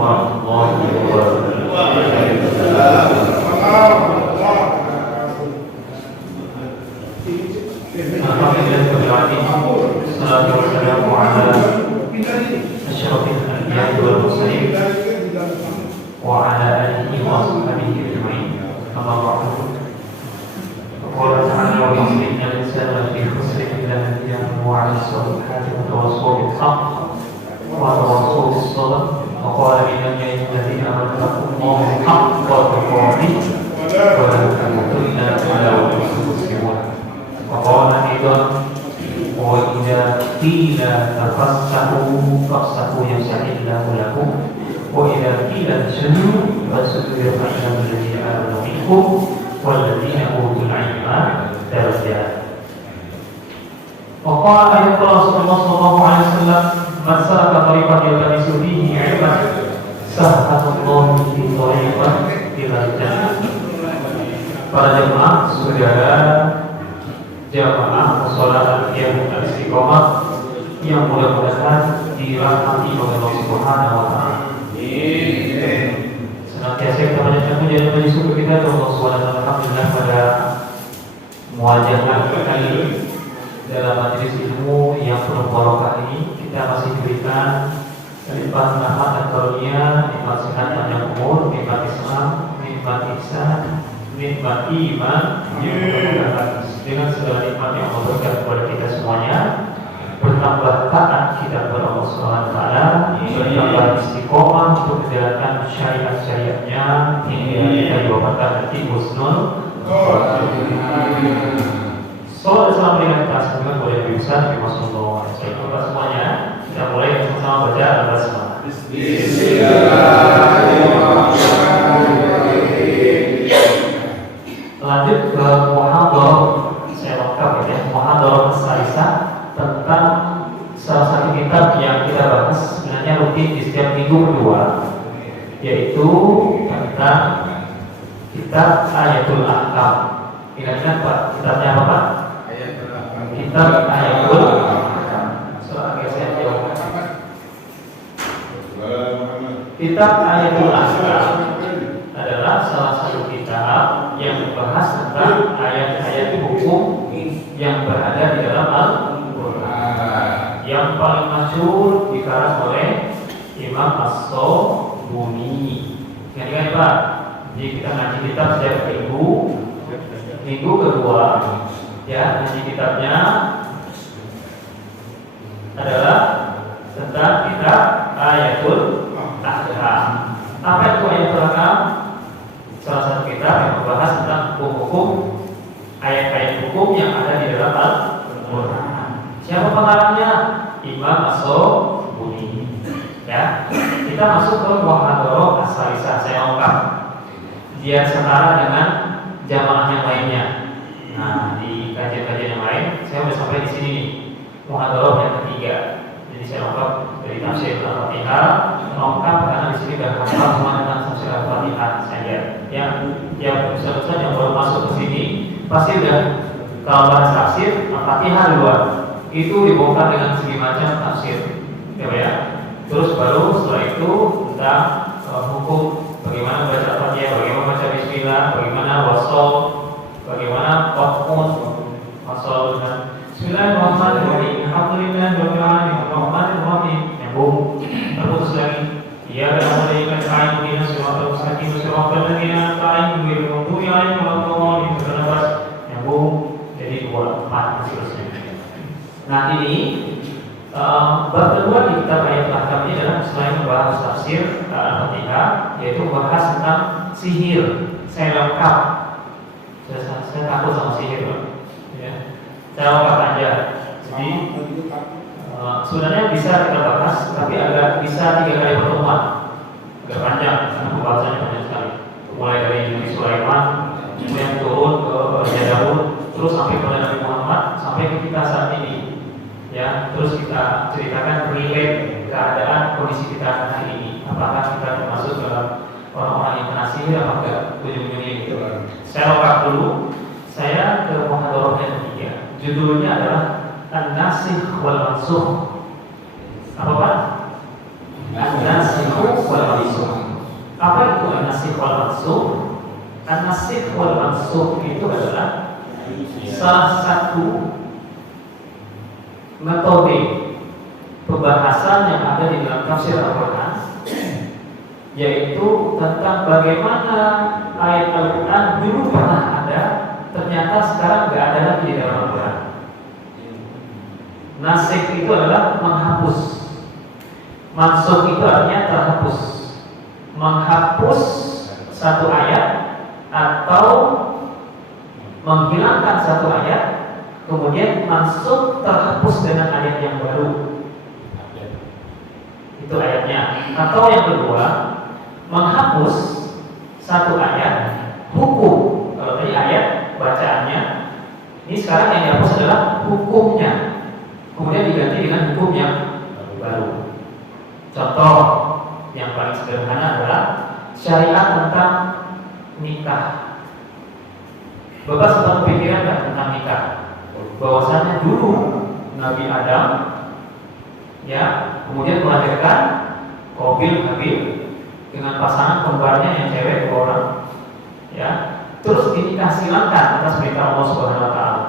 warahmatullahi wabarakatuh. Salatu wassalamu ala asyrafil anbiya'i wal mursalin wa ala alihi wa sahbihi ajma'in. Amma ba'du. Qala ta'ala wa inna al-insana lafi khusrin illa alladhina amanu wa 'amilus solihati wa tawassaw bil haqq wa tawassaw bis sabr. Wa qala innal ladzina amanu taqullaha haqqa tuqatih wa la tamutunna illa wa antum muslimun. Wa qala aidan wa idza qila tafassahu fafsahu yafsahillahu lakum wa idza qila tasjudu fasjudu yafsahillahu alladhina amanu minkum walladzina utul 'ilma darajat. Wa qala ayat Rasulullah sallallahu alaihi wasallam man salaka tariqan yaltamisu fihi 'ilman sahalallahu fi tariqan ilal jannah. Para jemaah saudara jamaah salat yang istiqomah yang mudah-mudahan dirahmati oleh Allah Subhanahu wa taala. Senantiasa kita panjatkan puji dan syukur kita kepada Allah Subhanahu wa taala. Alhamdulillah pada muajahan kali dalam majelis ilmu yang penuh barokah ini kita masih diberikan limpahan rahmat dan karunia, nikmat sehat panjang umur, nikmat Islam, nikmat ihsan, nikmat iman dengan segala nikmat yang Allah berikan kepada kita semuanya. Bertambah taat kita kepada Allah Subhanahu wa taala, bertambah istiqomah untuk menjalankan syariat-syariatnya hingga kita diwafatkan nanti husnul khatimah. Salam salam dengan kita semoga boleh bisa Rasulullah SAW. Semuanya kita mulai sama-sama baca al-basmalah. Bismillahirrahmanirrahim. Lanjut ke muhadharah, saya lengkap ya, muhadharah as-salisah tentang salah satu kitab yang kita bahas sebenarnya rutin di setiap minggu kedua, yaitu tentang kitab Ayatul Ahkam. Ingat-ingat Pak, kitabnya apa Pak? Kitab Ayatul Ahkam. Soalnya saya jawab. Kitab Ayatul Ahkam adalah salah satu kitab yang membahas tentang ayat-ayat hukum yang berada di dalam Al-Quran. Yang paling masyhur dikarang oleh Imam As-Sobuni. Ingat-ingat Pak, jadi kita ngaji kitab setiap minggu kedua ya, ngaji kitabnya adalah tentang kitab Ayatul Ahkam. Apa itu Ayatul Ahkam? Salah satu kitab yang membahas tentang hukum-hukum, ayat-ayat hukum yang ada di dalam Al-Quran. Siapa pengarangnya? Imam As-Sobuni. Ya, kita masuk ke muhadharah as-salisah. Saya lengkap biar setara dengan jamaah yang lainnya. Nah, di kajian-kajian yang lain saya sudah sampai di sini nih, muhadharah yang ketiga. Jadi saya lengkap dari tafsir Al-Fatihah, lengkap karena di sini sudah hafal semua tentang tafsir Al-Fatihah saja. Yang besar-besar yang baru masuk ke sini pasti udah kalau bahas tafsir Al-Fatihah duluan, itu dibongkar dengan segi macam tafsir, ya. Terus baru setelah itu tentang hukum, bagaimana baca Al-Fatihah, bagaimana baca Bismillah, bagaimana wasol, bagaimana qafun, wasol dan Bismillahirrahmanirrahim. Alhamdulillahirabbil alamin. Arrahmanirrahim. Nyambung. Terus lagi. Ya dan mereka kain di siratal mustaqim siratal ladzina an'amta 'alaihim ghairil maghdubi 'alaihim waladdallin. Terus nyambung jadi 2, 4 seterusnya. Nah, ini bab kedua di kitab Ayatul Ahkam ini adalah selain membahas tafsir Al-Fatihah, yaitu membahas tentang sihir. Saya lengkap. Saya takut sama sihir, Pak. Ya. Saya lengkap aja. Jadi sebenarnya bisa kita bahas, tapi agak bisa 3 kali pertemuan. Agak panjang, karena pembahasannya banyak sekali. Mulai dari Nabi Sulaiman, kemudian turun ke Raja Daud, terus sampai pada Nabi Muhammad, sampai ke kita saat ini. Ya, terus kita ceritakan relate keadaan kondisi kita hari ini. Apakah kita termasuk dalam orang-orang yang kena sihir apa enggak? Ujung-ujungnya gitu. Saya lengkap dulu. Saya ke muhadharah yang ketiga. Judulnya adalah An-Nasikh wal Mansukh. Apa Pak? An-Nasikh wal Mansukh. nasikh wal mansukh itu adalah salah satu metode pembahasan yang ada di dalam tafsir Al-Quran, yaitu tentang bagaimana ayat Al-Quran dulu pernah ada, ternyata sekarang nggak ada lagi di dalam Al-Quran. Nasikh itu adalah menghapus, mansukh itu artinya terhapus, menghapus satu ayat atau menghilangkan satu ayat, kemudian mansukh terhapus dengan ayat yang baru. Itu ayatnya. Atau yang kedua, menghapus satu ayat hukum. Kalau tadi ayat bacaannya, ini sekarang yang dihapus adalah hukumnya, kemudian diganti dengan hukum yang baru. Contoh yang paling sederhana adalah syariat tentang nikah. Bapak sempat pikiran nggak tentang nikah? Bahwasanya dulu Nabi Adam ya kemudian melahirkan Qabil Habil dengan pasangan kembarnya yang cewek 2 orang ya, terus dinikah silangkan atas perintah Allah Subhanahu wa taala.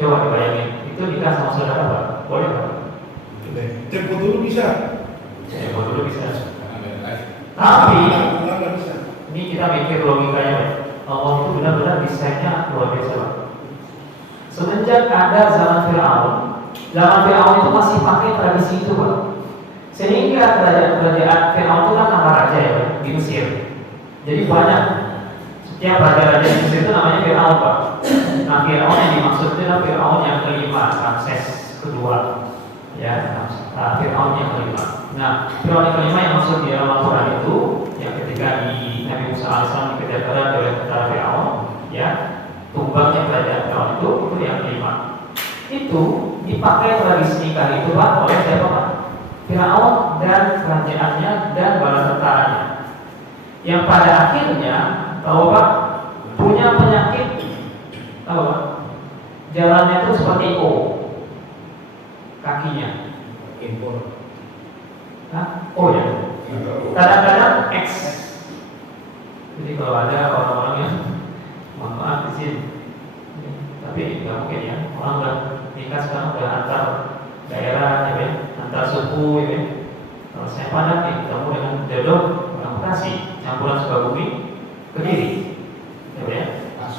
Coba dibayangin, itu nikah sama saudara Pak? Boleh Pak? Tempo dulu bisa. Tempo dulu bisa. Tapi ini kita mikir logikanya Pak. Allah itu benar-benar desainnya luar biasa Pak. Semenjak ada zaman Fir'aun itu masih pakai tradisi itu Pak. Sehingga kerajaan Fir'aun itu kan nama raja ya Pak, di Mesir. Jadi banyak, setiap raja-raja di Mesir itu namanya Fir'aun Pak. Nah Fir'aun yang dimaksud itu adalah Fir'aun yang kelima, Ramses kedua ya, Fir'aun yang kelima. Nah Fir'aun yang kelima yang maksud di dalam Al-Quran itu yang ketika di Nabi Musa AS dikejar-kejar oleh tentara Fir'aun ya, tumbangnya kerajaan Fir'aun itu yang kelima. Itu dipakai tradisi nikah itu Pak oleh siapa Pak? Fir'aun dan kerajaannya dan bala tentaranya, yang pada akhirnya tahu Pak punya penyakit, tahu Pak, jalannya itu seperti O, kakinya impor, O ya, kadang-kadang X. Jadi kalau ada orang-orang yang mohon maaf di sini, tapi nggak mungkin ya, orang udah nikah sekarang udah antar daerah ya, antar suku ya. Kalau saya padat nih ketemu dengan jodoh orang Bekasi, campuran Sukabumi, Kediri, ya, pas,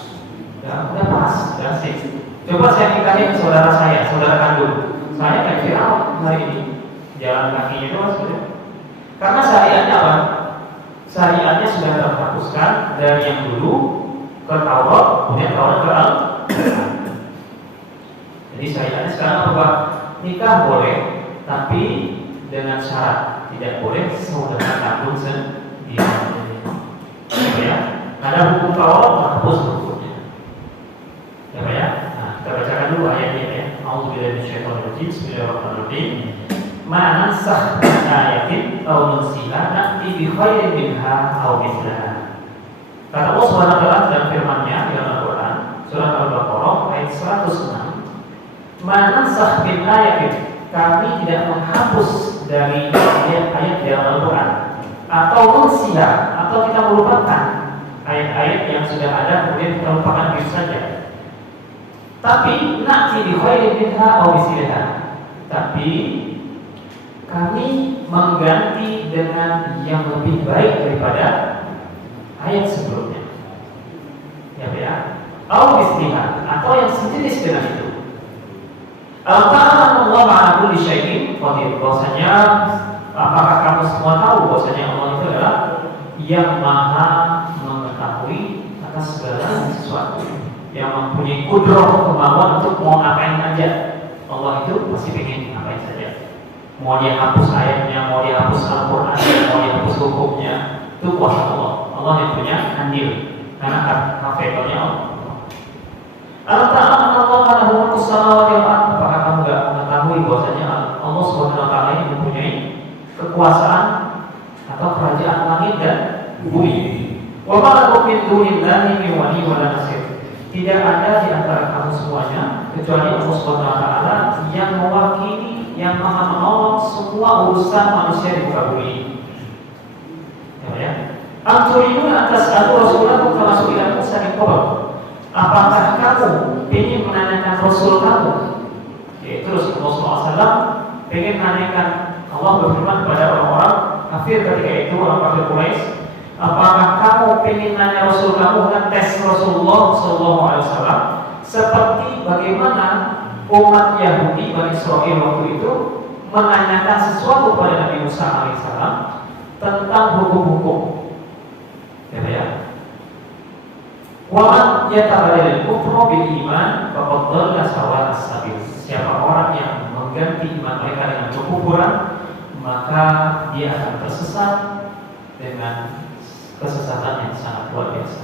udah pas, udah asik. Coba saya nikahin saudara saya, saudara kandung, saya kayak Fir'aun hari ini, jalan kakinya itu sudah. Karena syariatnya apa? Syariatnya sudah terhapuskan dari yang dulu ke Taurat, kemudian Taurat ke Al-Quran. Jadi syariatnya sekarang apa? Nikah boleh, tapi dengan syarat tidak boleh saudara kandung sendiri. Ya, ada hukum Taurat menghapus hukumnya. Ya Pak ya. Nah, kita bacakan dulu ayatnya ya. A'udzubillahi minasyaitonir rajim. Bismillahirrahmanirrahim. Ma nansakh min ayatin aw nunsiha na'ti bi khairin minha aw mithlaha. Kata Allah Subhanahu wa taala dalam firman-Nya di dalam Al-Qur'an surat Al-Baqarah ayat 106. Ma nansakh min ayatin, kami tidak menghapus dari ayat-ayat di dalam Al-Quran, atau nunsiha, atau kita melupakan ayat-ayat yang sudah ada kemudian kita lupakan begitu saja. Tapi na'ti bi khairin minha aw mithlaha, tapi kami mengganti dengan yang lebih baik daripada ayat sebelumnya. Ya, aw mithlaha, atau yang sejenis dengan itu. Al-Ta'ala Allah ala kulli syai'in qadir. Bahwasanya apakah kamu semua tahu bahwasanya Allah itu adalah yang maha mengetahui atas segala sesuatu, yang mempunyai kudrah, kemampuan untuk mau ngapain aja. Allah itu pasti pengen ngapain saja. Mau dia hapus ayatnya, mau dia hapus Al-Quran, mau dia hapus hukumnya, itu kuasa Allah. Allah yang punya andil karena hafidhnya Allah. Al-Ta'ala Allah lahu mulku samawati wal ardh. Apakah kamu enggak mengetahui bahwasanya Allah Subhanahu wa taala ini mempunyai kekuasaan atau kerajaan langit dan bumi? Wa ma lakum min dunillahi min waliyyin wa la nasir. Tidak ada di antara kamu semuanya kecuali Allah Subhanahu wa taala yang mewakili, yang maha menolong semua urusan manusia di muka bumi. Ya. Anturidun atas atu Rasulullah kama su'ila Musa min qabl. Apakah kamu ingin menanyakan Rasul kamu? Terus Rasulullah SAW ingin menanyakan, Allah berfirman kepada orang-orang kafir ketika itu, orang kafir Quraisy, apakah kamu ingin nanya Rasul kamu, kan tes Rasulullah SAW seperti bagaimana umat Yahudi Bani Israil waktu itu menanyakan sesuatu kepada Nabi Musa alaihissalam tentang hukum-hukum. Ya. Wa yatabadal kufra bil iman faqad dhalla sawa as-sabil. Siapa orang yang mengganti iman mereka dengan kekufuran, maka dia akan tersesat dengan kesesatan yang sangat luar biasa.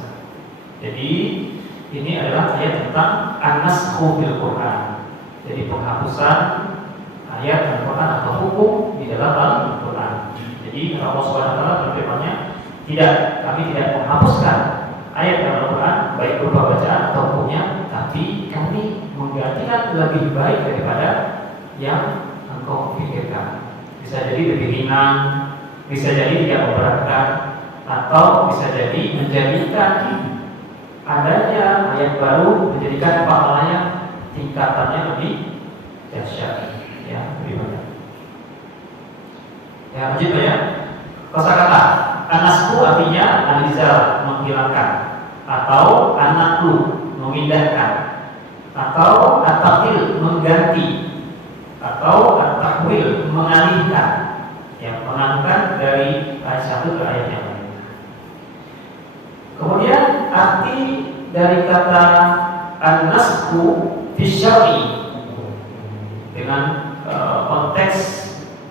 Jadi ini adalah ayat tentang an-naskhu bil Quran. Jadi penghapusan ayat Al-Quran atau hukum di dalam Al-Quran. Jadi Allah Subhanahu wa taala berfirman-Nya, kami tidak menghapuskan ayat dalam Al-Quran baik berupa bacaan atau hukumnya, tapi kami menggantikan lebih baik daripada yang engkau pikirkan. Bisa jadi lebih ringan, bisa jadi tidak memberatkan, atau bisa jadi menjadikan adanya ayat baru menjadikan pahalanya tingkatannya lebih dahsyat, ya, lebih banyak. Ya, lanjut ya. Kosakata anasku artinya alizal, menghilangkan, atau anakku, memindahkan, atau at-taqil, mengganti, atau at-tahwil, mengalihkan, yang mengalihkan dari ayat satu ke ayat yang lain. Kemudian arti dari kata an-nasku fi syar'i dengan konteks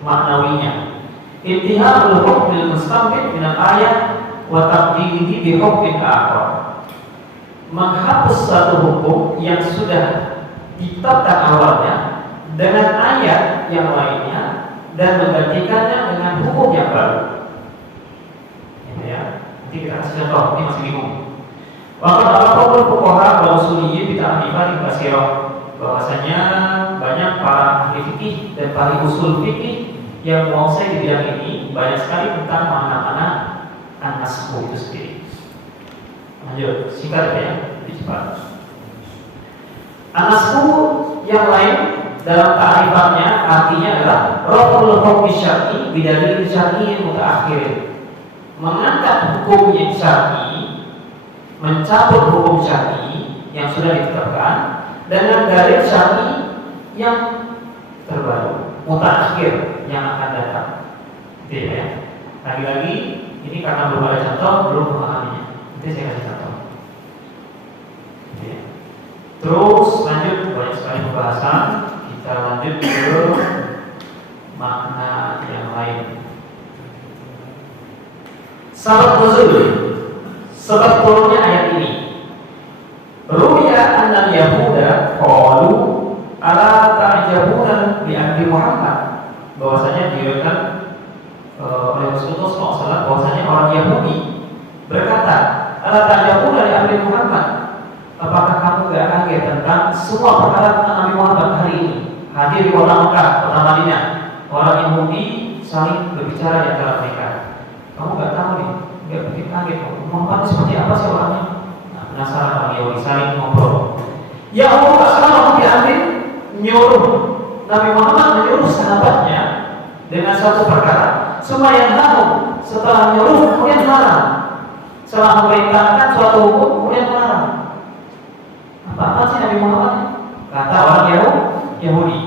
maknawinya, intiharul hukmil mustamid min al-ayat wa tabdilihi bi hukmin akhar. Menghapus satu hukum yang sudah ditetapkan awalnya dengan ayat yang lainnya dan menggantikannya dengan hukum yang baru. Ya, nanti kita kasih contoh, ini masih bingung. Waqad al-qawl fuqaha wa usuliyyin bi ta'rifat katsirah, bahwasanya banyak para ahli fikih dan para usul fikih yang menguasai di bidang ini banyak sekali tentang makna-makna an-naskh itu sendiri. Lanjut, singkat ya, cepat. An-naskh yang lain dalam ta'rifatnya artinya adalah raf'ul hukmi syar'i bi dalil syar'i mutaakhir. Mengangkat hukum yang syar'i, mencabut hukum syar'i yang sudah ditetapkan dengan dalil syar'i yang terbaru, mutaakhir, yang akan datang. Gitu ya. Lagi-lagi ini karena belum ada contoh, belum memahaminya. Nanti saya kasih contoh. Ya. Terus lanjut, banyak sekali pembahasan. Kita lanjut ke makna yang lain. Sabab nuzul, sebab turunnya ayat ini. Ruya annal Yahuda qalu ala ta'jabuna bi amri Muhammad, bahwasanya diriwayatkan oleh Rasulullah SAW bahwasanya orang Yahudi berkata, ala ta'jabuna bi amri Muhammad, apakah kamu tidak kaget tentang semua perkara tentang Nabi Muhammad hari ini? Hadir di kota Mekah, kota Madinah, orang Yahudi saling berbicara di antara mereka. Kamu nggak tahu nih, nggak bikin kaget. Muhammad seperti apa sih orangnya? Nah, penasaran orang Yahudi saling ngobrol. Ya Allah, sekarang diambil nyuruh Nabi Muhammad menyuruh sahabatnya dengan satu perkara. Semayan tahu setelah nyuruh kemudian melarang. Setelah memerintahkan suatu hukum kemudian melarang. Apa sih Nabi Muhammad? Kata orang Yahudi.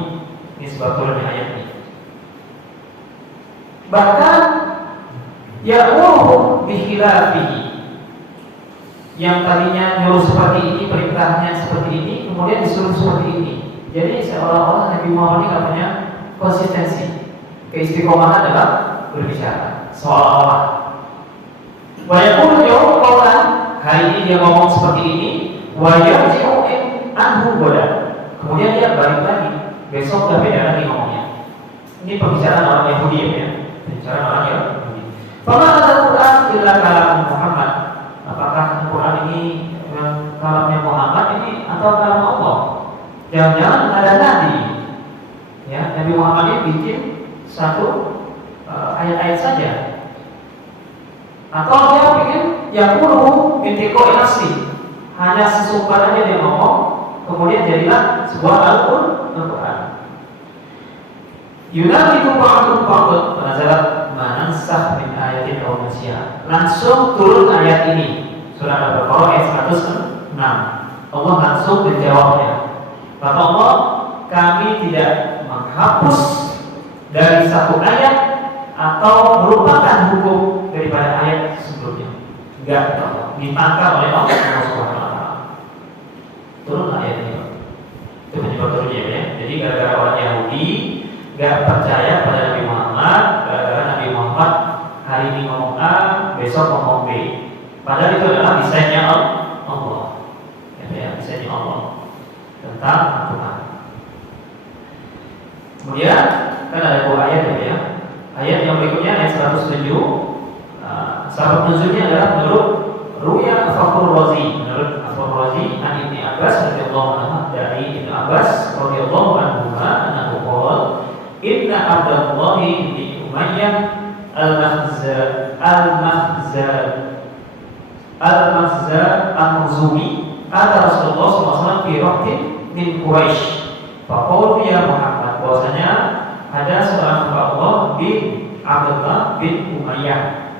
Ini sebab turunnya ayat ini. Bahkan ya'muruhum bikhilafihi, yang tadinya nyuruh seperti ini, perintahnya seperti ini, kemudian disuruh seperti ini. Jadi seolah-olah Nabi Muhammad ini katanya konsistensi, keistiqomahan dalam berbicara, seolah-olah. Wa yaqulu yawm qawlan, hari ini dia ngomong seperti ini, wa yarji'u anhu goda, kemudian dia balik lagi, besok udah beda lagi ngomongnya. Ini pembicaraan orang Yahudi ya, pembicaraan orang Yahudi. Fama al-Quran illa kalam Muhammad, apakah Al-Quran ini kalamnya Muhammad ini atau kalam Allah? Jangan-jangan ada Nabi, ya, Nabi Muhammad ini bikin satu ayat-ayat saja, atau dia bikin yaqulu min tilqa'i nafsi. Hanya sesumbar aja dia ngomong, kemudian jadilah sebuah Al-Qur'an. Yunabidu ba'dun ba'dun nazalat manansakh min ayatin aw nunsiha. Langsung turun ayat ini. Surah Al-Baqarah ayat 106. Allah langsung menjawabnya. Kata Allah, kami tidak menghapus dari satu ayat atau merupakan hukum daripada ayat sebelumnya. Enggak, ditangkap oleh Allah Subhanahu wa taala. Turun ayat ini. Itu penyebab turunnya ya. Jadi gara-gara orang Yahudi enggak percaya pada Nabi Muhammad, gara-gara Nabi Muhammad hari ini ngomong A, besok ngomong B. Padahal itu adalah desainnya Allah. Ya, desainnya Allah tentang Al-Quran. Kemudian kan ada dua ayat ya. Ayat yang berikutnya ayat 107. Sabab nuzulnya adalah menurut Ruya Al-Fakhr Razi. Menurut Al-Fakhr Razi an Ibnu Abbas radhiyallahu anhu, dari Ibnu Abbas radhiyallahu anhu annahu qala inna Abdullah bin Umayyah al-Makhzumi ada Rasulullah SAW fi rahtin min Quraisy. Faqalu ya Muhammad, bahwasanya ada seorang hamba Allah bin Abdullah bin Umayyah,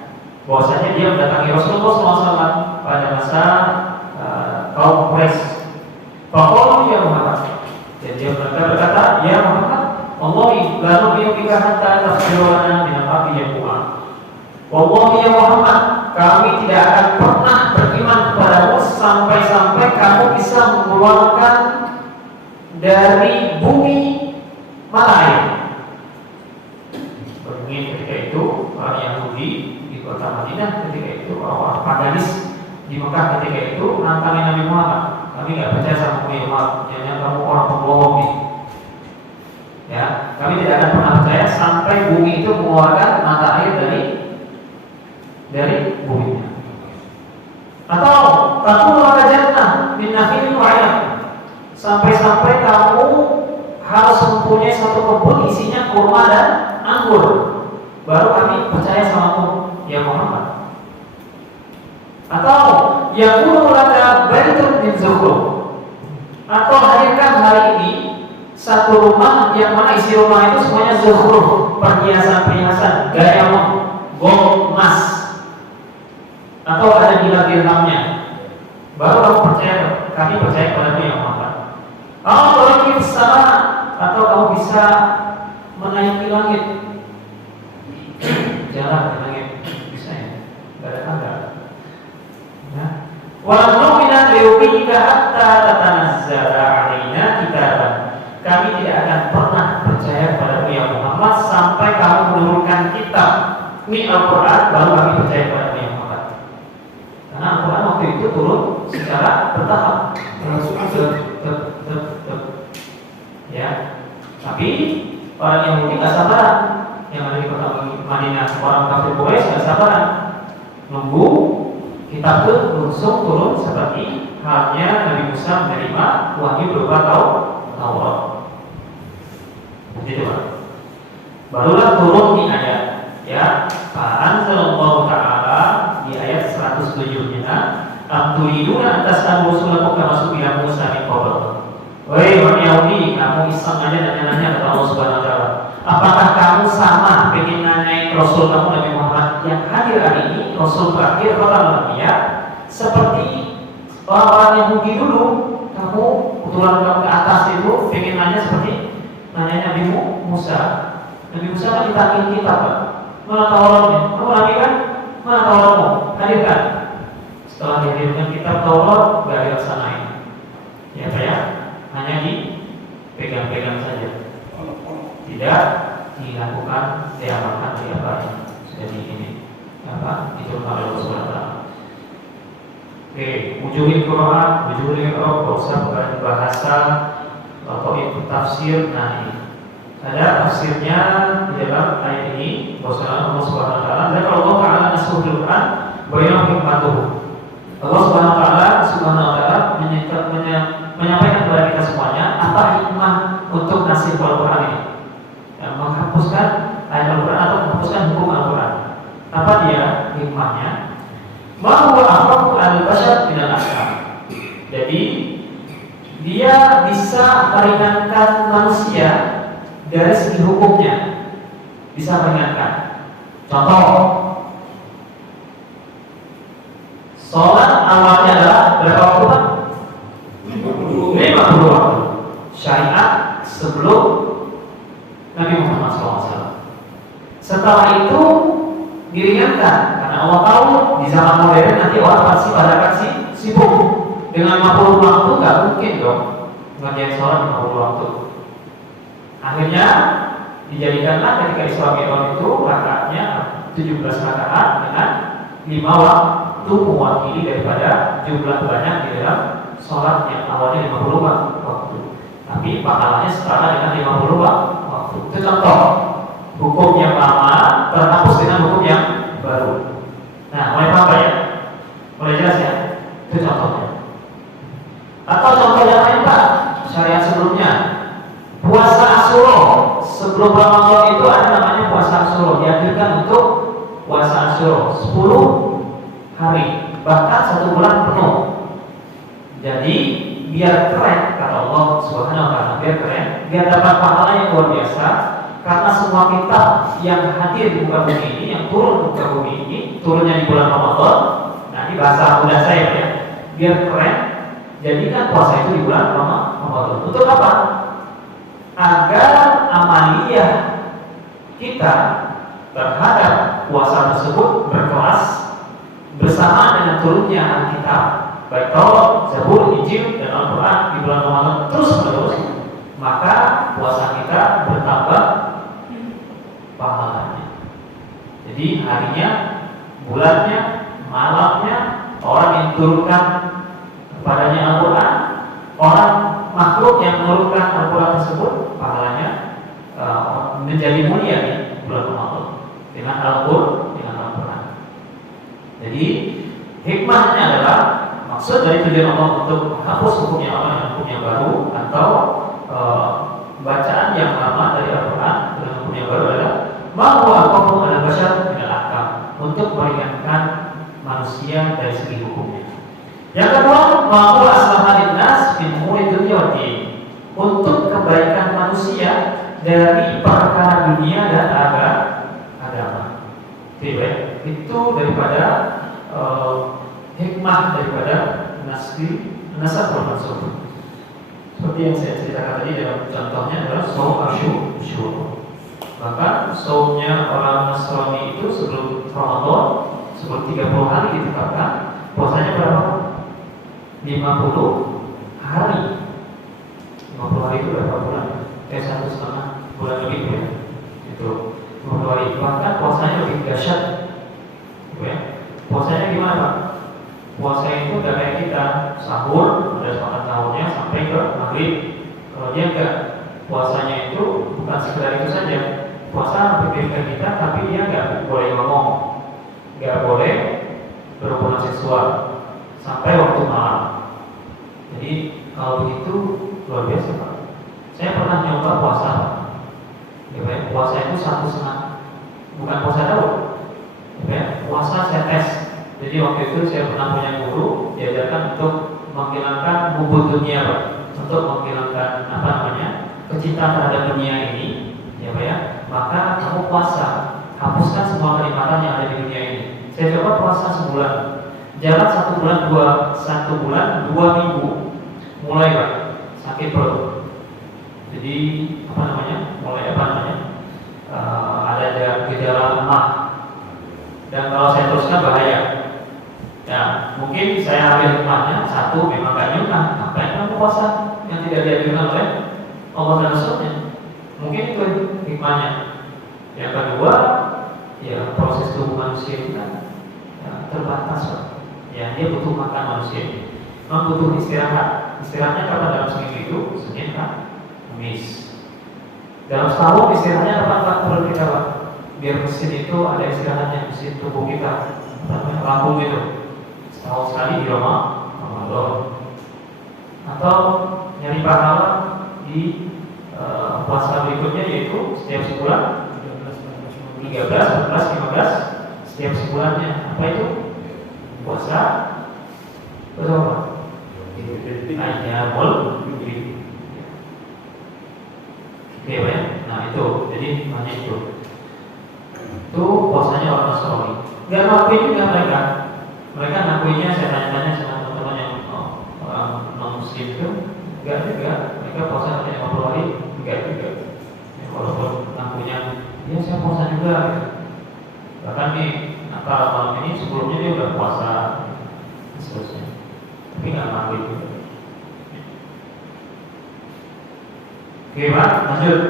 bahwasanya dia mendatangi Rasulullah SAW pada masa kaum Quraisy. Faqalu ya Muhammad, dan dia berkata, ya Muhammad, Wallahi la nu'minu bika hatta takhbirana min al-haqqi yaquma. Wallahi ya Muhammad, kami tidak akan pernah beriman kepadamu sampai-sampai kamu bisa mengeluarkan dari bumi mata air. Berhubungan ketika itu orang Yahudi di kota Madinah, ketika itu orang paganis di Mekah ketika itu menantang Nabi Muhammad. Kami tidak percaya sama Muhammad, jangan kamu orang pembohong nih. Ya, kami tidak akan pernah percaya sampai bumi itu mengeluarkan mata air dari buminya. Atau takul wala jannah min nakhilin wa 'ainab. Sampai-sampai kamu harus mempunyai satu kebun isinya kurma dan anggur, baru kami percaya samamu ya Muhammad. Atau yaqulu laka baitun min zukhruf. Atau hadirkan hari ini satu rumah yang mana isi rumah itu semuanya zukhruf, perhiasan-perhiasan gaya gold, emas, atau ada dirhamnya, baru kamu percaya, kami percaya padamu ya Muhammad. Kalau lagi sama, atau kamu bisa menaiki langit, jalan ke langit, bisa ya, nggak ada tangga. Walau kita lewika hatta tatanazzala alaina kitaban. Kami tidak akan pernah percaya padamu ya Muhammad sampai kamu menurunkan kitab ini Al-Quran, baru kami percaya padamu ya Muhammad. Karena Al-Quran waktu itu turun secara bertahap. Ya, tapi orang Yahudi nggak sabaran, yang ada di kota Madinah, orang kafir Quraisy nggak sabaran, nunggu kitab itu langsung turun seperti halnya Nabi Musa menerima wahyu berupa Taurat. Gitu Pak. Barulah turun di ayat ya, Anzalallahu ta'ala di ayat 107-nya, Amturiduna antas'alu rusulakum kama su'ila Musa min qabl. Wahai orang Yahudi, kamu iseng aja nanya-nanya kepada Allah Subhanahu wa taala. Apakah kamu sama pengen nanyain Rasul kamu Nabi Muhammad yang hadir hari ini, Rasul terakhir khatamul anbiya, seperti orang-orang Yahudi dulu, kamu kebetulan kamu ke atas itu pengen nanya seperti nanya Nabi Musa. Nabi Musa kan ditagih kitab, Pak. Mana Tauratnya? Kamu Nabi kan? Mana Tauratmu? Hadirkan. Setelah dihadirkan kitab Taurat, gak dilaksanain. Ya Pak ya? Hanya dipegang-pegang saja, tidak dilakukan, diamalkan, diapain. Jadi ini apa? Diturunkan oleh Allah SWT. Oke, wujuhil Quran, wujuhil Quran, bahasa bahasa atau itu tafsir. Nah ini ada tafsirnya di dalam ayat ini. Bahwa Allah SWT dan Allah Taala nasuhul Quran, bayang hikmatuh. Allah SWT menyampaikan kepada kita semuanya apa hikmah untuk nasib Al-Quran ini, yang menghapuskan ayat Al-Quran atau menghapuskan hukum Al-Quran. Apa dia hikmahnya? Bahwa dari segi hukumnya bisa meringankan. Contoh, sholat awalnya adalah berapa waktu Pak? 50 waktu. Syariat sebelum Nabi Muhammad SAW. Setelah itu diringankan karena Allah tahu di zaman modern nanti orang pasti pada sibuk dengan 50 waktu, nggak mungkin dong ngerjain sholat 50 waktu. Akhirnya dijadikanlah ketika Isra Mi'raj itu rakaatnya 17 rakaat dengan 5 waktu mewakili daripada jumlah banyak di dalam sholat yang awalnya 50 waktu. Tapi pahalanya setara dengan 50 waktu. Itu contoh hukum yang lama terhapus dengan hukum yang baru. Nah, mulai paham ya? Mulai jelas ya? Itu contohnya. Atau contoh yang lain Pak, syariat sebelumnya, puasa Asyura. Sebelum Ramadan itu ada namanya puasa Asyura. Diakhirkan untuk puasa Asyura 10 hari, bahkan 1 bulan penuh. Jadi biar keren kata Allah Subhanahu wa taala, biar keren, biar dapat pahala yang luar biasa. Karena semua kitab yang hadir di muka bumi ini, yang turun di muka bumi ini, turunnya di bulan Ramadan. Nah, ini bahasa mudah saya ya. Biar keren, jadikan puasa itu di bulan Ramadan. Untuk apa? Agar amaliyah kita terhadap puasa tersebut berkelas bersama dengan turunnya Alkitab, baik Taurat, Zabur, Injil, dan Al-Quran di bulan Ramadan terus menerus, maka puasa kita bertambah pahalanya. Jadi harinya, bulannya, malamnya, orang yang turunkan kepadanya Al-Quran, orang makhluk yang menurunkan Al-Quran tersebut, pahalanya menjadi mulia di bulan Ramadan dengan Al-Quran. Jadi hikmahnya adalah, maksud dari tujuan Allah untuk menghapus hukumnya Allah yang hukum yang baru, atau bacaan yang lama dari Al-Quran dengan hukum yang baru adalah bahwa hukum adalah basyar dengan akal, untuk meringankan manusia dari segi hukumnya. Yang kedua, bahwa aslahan nas min umuri dunya wa din, untuk kebaikan manusia dari perkara dunia dan agama. Itu daripada hikmah daripada nasab bermaksud. Seperti yang saya ceritakan tadi dalam contohnya adalah saum Asyura. Bahkan saumnya orang Nasrani itu sebelum Ramadan, sebelum 30 hari ditetapkan, puasanya berapa? 50 hari. 50 hari itu berapa bulan? 1,5 bulan lebih ya. Itu 50 hari. Bahkan puasanya lebih dahsyat. Ya. Puasanya gimana Pak? Puasa itu gak kayak kita sahur, ada makan sahurnya sampai ke maghrib. Kalau dia enggak, puasanya itu bukan sekedar itu saja. Puasa berpikir kita, tapi dia nggak boleh ngomong, nggak boleh berhubungan seksual sampai waktu malam. Jadi kalau begitu luar biasa Pak. Saya pernah nyoba puasa Pak. Ya, puasa itu 1,5, bukan puasa Daud. Ya, puasa saya tes. Jadi waktu itu saya pernah punya guru diajarkan untuk menghilangkan bubut dunia Pak, untuk menghilangkan kecintaan terhadap dunia ini, ya Pak ya. Maka kamu puasa, hapuskan semua kenikmatan yang ada di dunia ini. Saya coba puasa sebulan, jalan 1 bulan 2 minggu, mulai Pak sakit perut. Jadi mulai ada gejala lemah. Dan kalau saya teruskan bahaya. Ya, mungkin saya ambil hikmahnya, 1, memang gak nyunnah. Apa yang kamu puasa yang tidak dianjurkan oleh Allah dan Rasulnya? Mungkin itu hikmahnya. Yang kedua, ya proses tubuh manusia itu kan terbatas Pak. Ya, dia butuh makan manusia. Memang butuh istirahat. Istirahatnya kapan dalam seminggu itu? Senin kan? Kamis. Dalam setahun istirahatnya kapan Pak menurut kita Pak? Biar mesin itu ada istirahatnya, mesin tubuh kita, lambung itu. Setahun sekali di Ramadan. Atau nyari pahala di puasa berikutnya, yaitu setiap sebulan 13, 14, 15 setiap sebulannya. Apa itu? Puasa Ayyamul Bid. Oke, ya. Nah itu, jadi hanya itu puasanya orang Nasrani. Gak ngakuin juga mereka. Mereka ngakuinnya, saya tanya-tanya sama teman-teman yang orang non Muslim itu, enggak juga. Mereka puasa hanya 50 hari, enggak juga. Ya, walaupun ngakuinnya, ya saya puasa juga. Bahkan nih, Natal tahun ini sebelumnya dia udah puasa, seterusnya. Tapi nggak ngakuin juga. Oke, Pak, lanjut.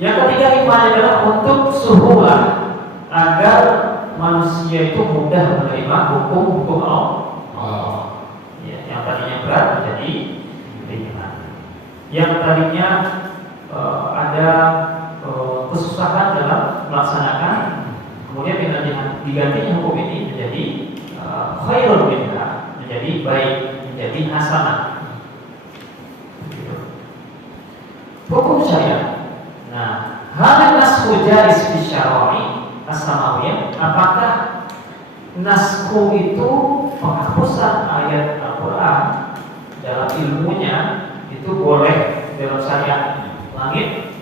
Yang ketiga hikmahnya adalah untuk suhulah, agar manusia itu mudah menerima hukum-hukum Allah. Ya, yang tadinya berat menjadi ringan. Yang tadinya ada kesusahan dalam melaksanakan, kemudian dengan digantinya hukum ini menjadi khairun minha, menjadi baik, menjadi hasanah. Hukum syariat. Nah, hal nasku jais fi syara'i as-samawiyah, apakah nasku itu penghapusan ayat Al-Qur'an dalam ilmunya itu boleh dalam syariat langit,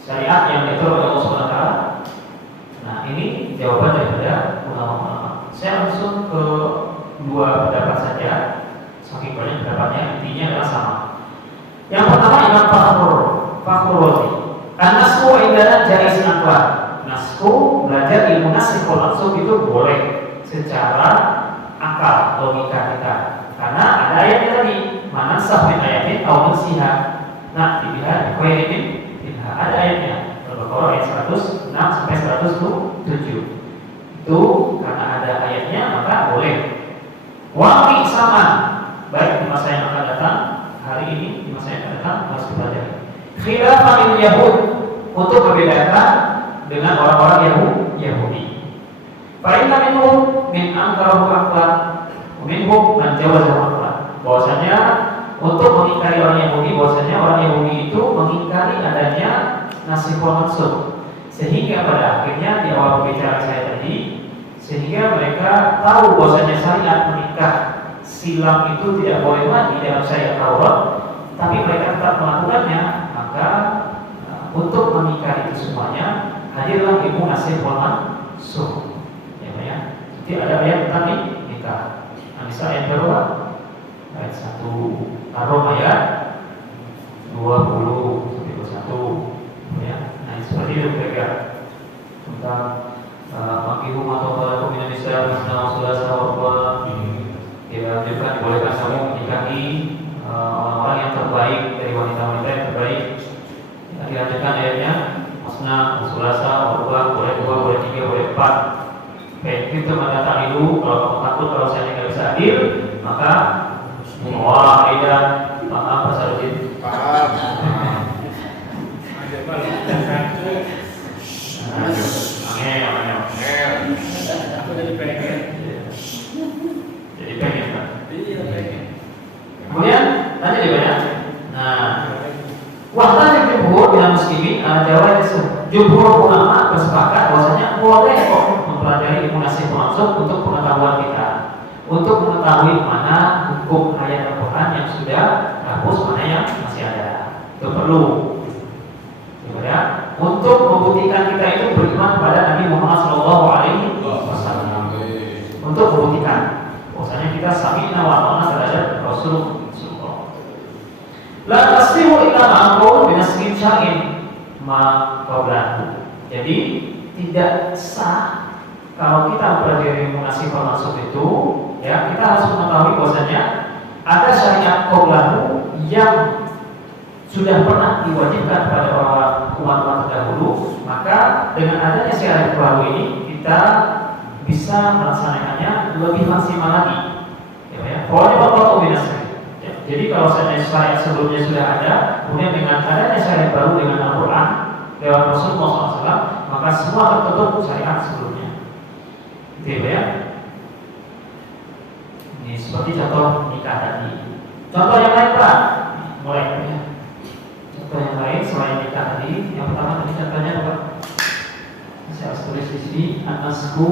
syariat yang diatur oleh Allah Subhanahu wa taala? Nah, ini jawaban daripada ulama. Saya langsung ke dua pendapat saja. Saking banyak pendapatnya, intinya adalah sama. Yang pertama Imam Fakhrul An-nasku indana jaiz akbar. Nasku, belajar ilmu nasikh langsung itu boleh secara akal, logika kita. Karena ada ayatnya tadi, mana sahih ayatin atau nasiha. Nah, dilihat khairin minha. Ada ayatnya. Al-Baqarah ayat 106 sampai 107. Itu karena ada ayatnya maka boleh. Waqi sama, baik di masa yang akan datang, hari ini, di masa yang akan datang harus dipelajari. Khilafan Yahud, untuk membedakan dengan orang-orang Yahudi. Fa'inna minhum min angkarahu akhlak, minhum man jawazahu akhlak. Bahwasanya untuk mengingkari orang Yahudi, bahwasanya orang Yahudi itu mengingkari adanya nasih mansukh, sehingga pada akhirnya di awal pembicaraan saya tadi, sehingga mereka tahu bahwasanya syariat menikah silam itu tidak boleh lagi dalam syariat Taurat, tapi mereka tetap melakukannya. Maka untuk menikah itu semuanya hadirlah ilmu nasih wal mansukh. Ya. Jadi ada ayat tentang nikah. An-Nisa ayat berapa? Ayat 1, Ar-Rum ayat 20 sampai 21. Ya. Nah, seperti itu kira-kira tentang makihu atau kalau minat Islam masna sulasa wa dilanjutkan dibolehkan kamu menikahi orang-orang yang terbaik dari wanita-wanita yang terbaik. Dilanjutkan ayatnya, masna, sulasa, wa boleh 2, boleh 3, boleh 4. Oke, itu mendatang ibu. Kalau kamu takut kalau saya nggak bisa hadir, maka wah, tidak, maaf Pak Sarudin. Paham. Aku jadi pengen. Jadi pengen, Pak. Kemudian lanjut ya, Pak ya. Nah, wahlah jumhur minal muslimin ala jumhur ulama bersepakat bahwasanya boleh kok mempelajari ilmu nasih mansukh untuk pengetahuan kita, untuk mengetahui mana hukum ayat Al-Quran yang sudah hapus, mana yang masih ada. Itu perlu. Ya, untuk membuktikan kita itu beriman pada Nabi Muhammad SAW. Untuk membuktikan bahwasanya kita sami'na wa ata'na terhadap Rasulullah. La taslihu illa ma'qul binaskin syar'in ma qablahu. Jadi tidak sah kalau kita mempelajari ilmu nasih wal mansukh itu, ya kita harus mengetahui bahwasanya ada syariat qablahu yang sudah pernah diwajibkan pada orang umat-umat terdahulu, maka dengan adanya syariat baru ini kita bisa melaksanakannya lebih maksimal lagi. Ya, pokoknya bakal kombinasi. Jadi kalau syariat sebelumnya sudah ada, kemudian dengan adanya syariat baru dengan Al-Quran lewat Rasulullah SAW, maka semua tertutup syariat sebelumnya. Gitu ya. Ini seperti contoh nikah tadi. Contoh yang lain Pak, mulai ya. Contoh yang lain selain nikah tadi, yang pertama tadi contohnya apa? Saya harus tulis di sini. An-nasku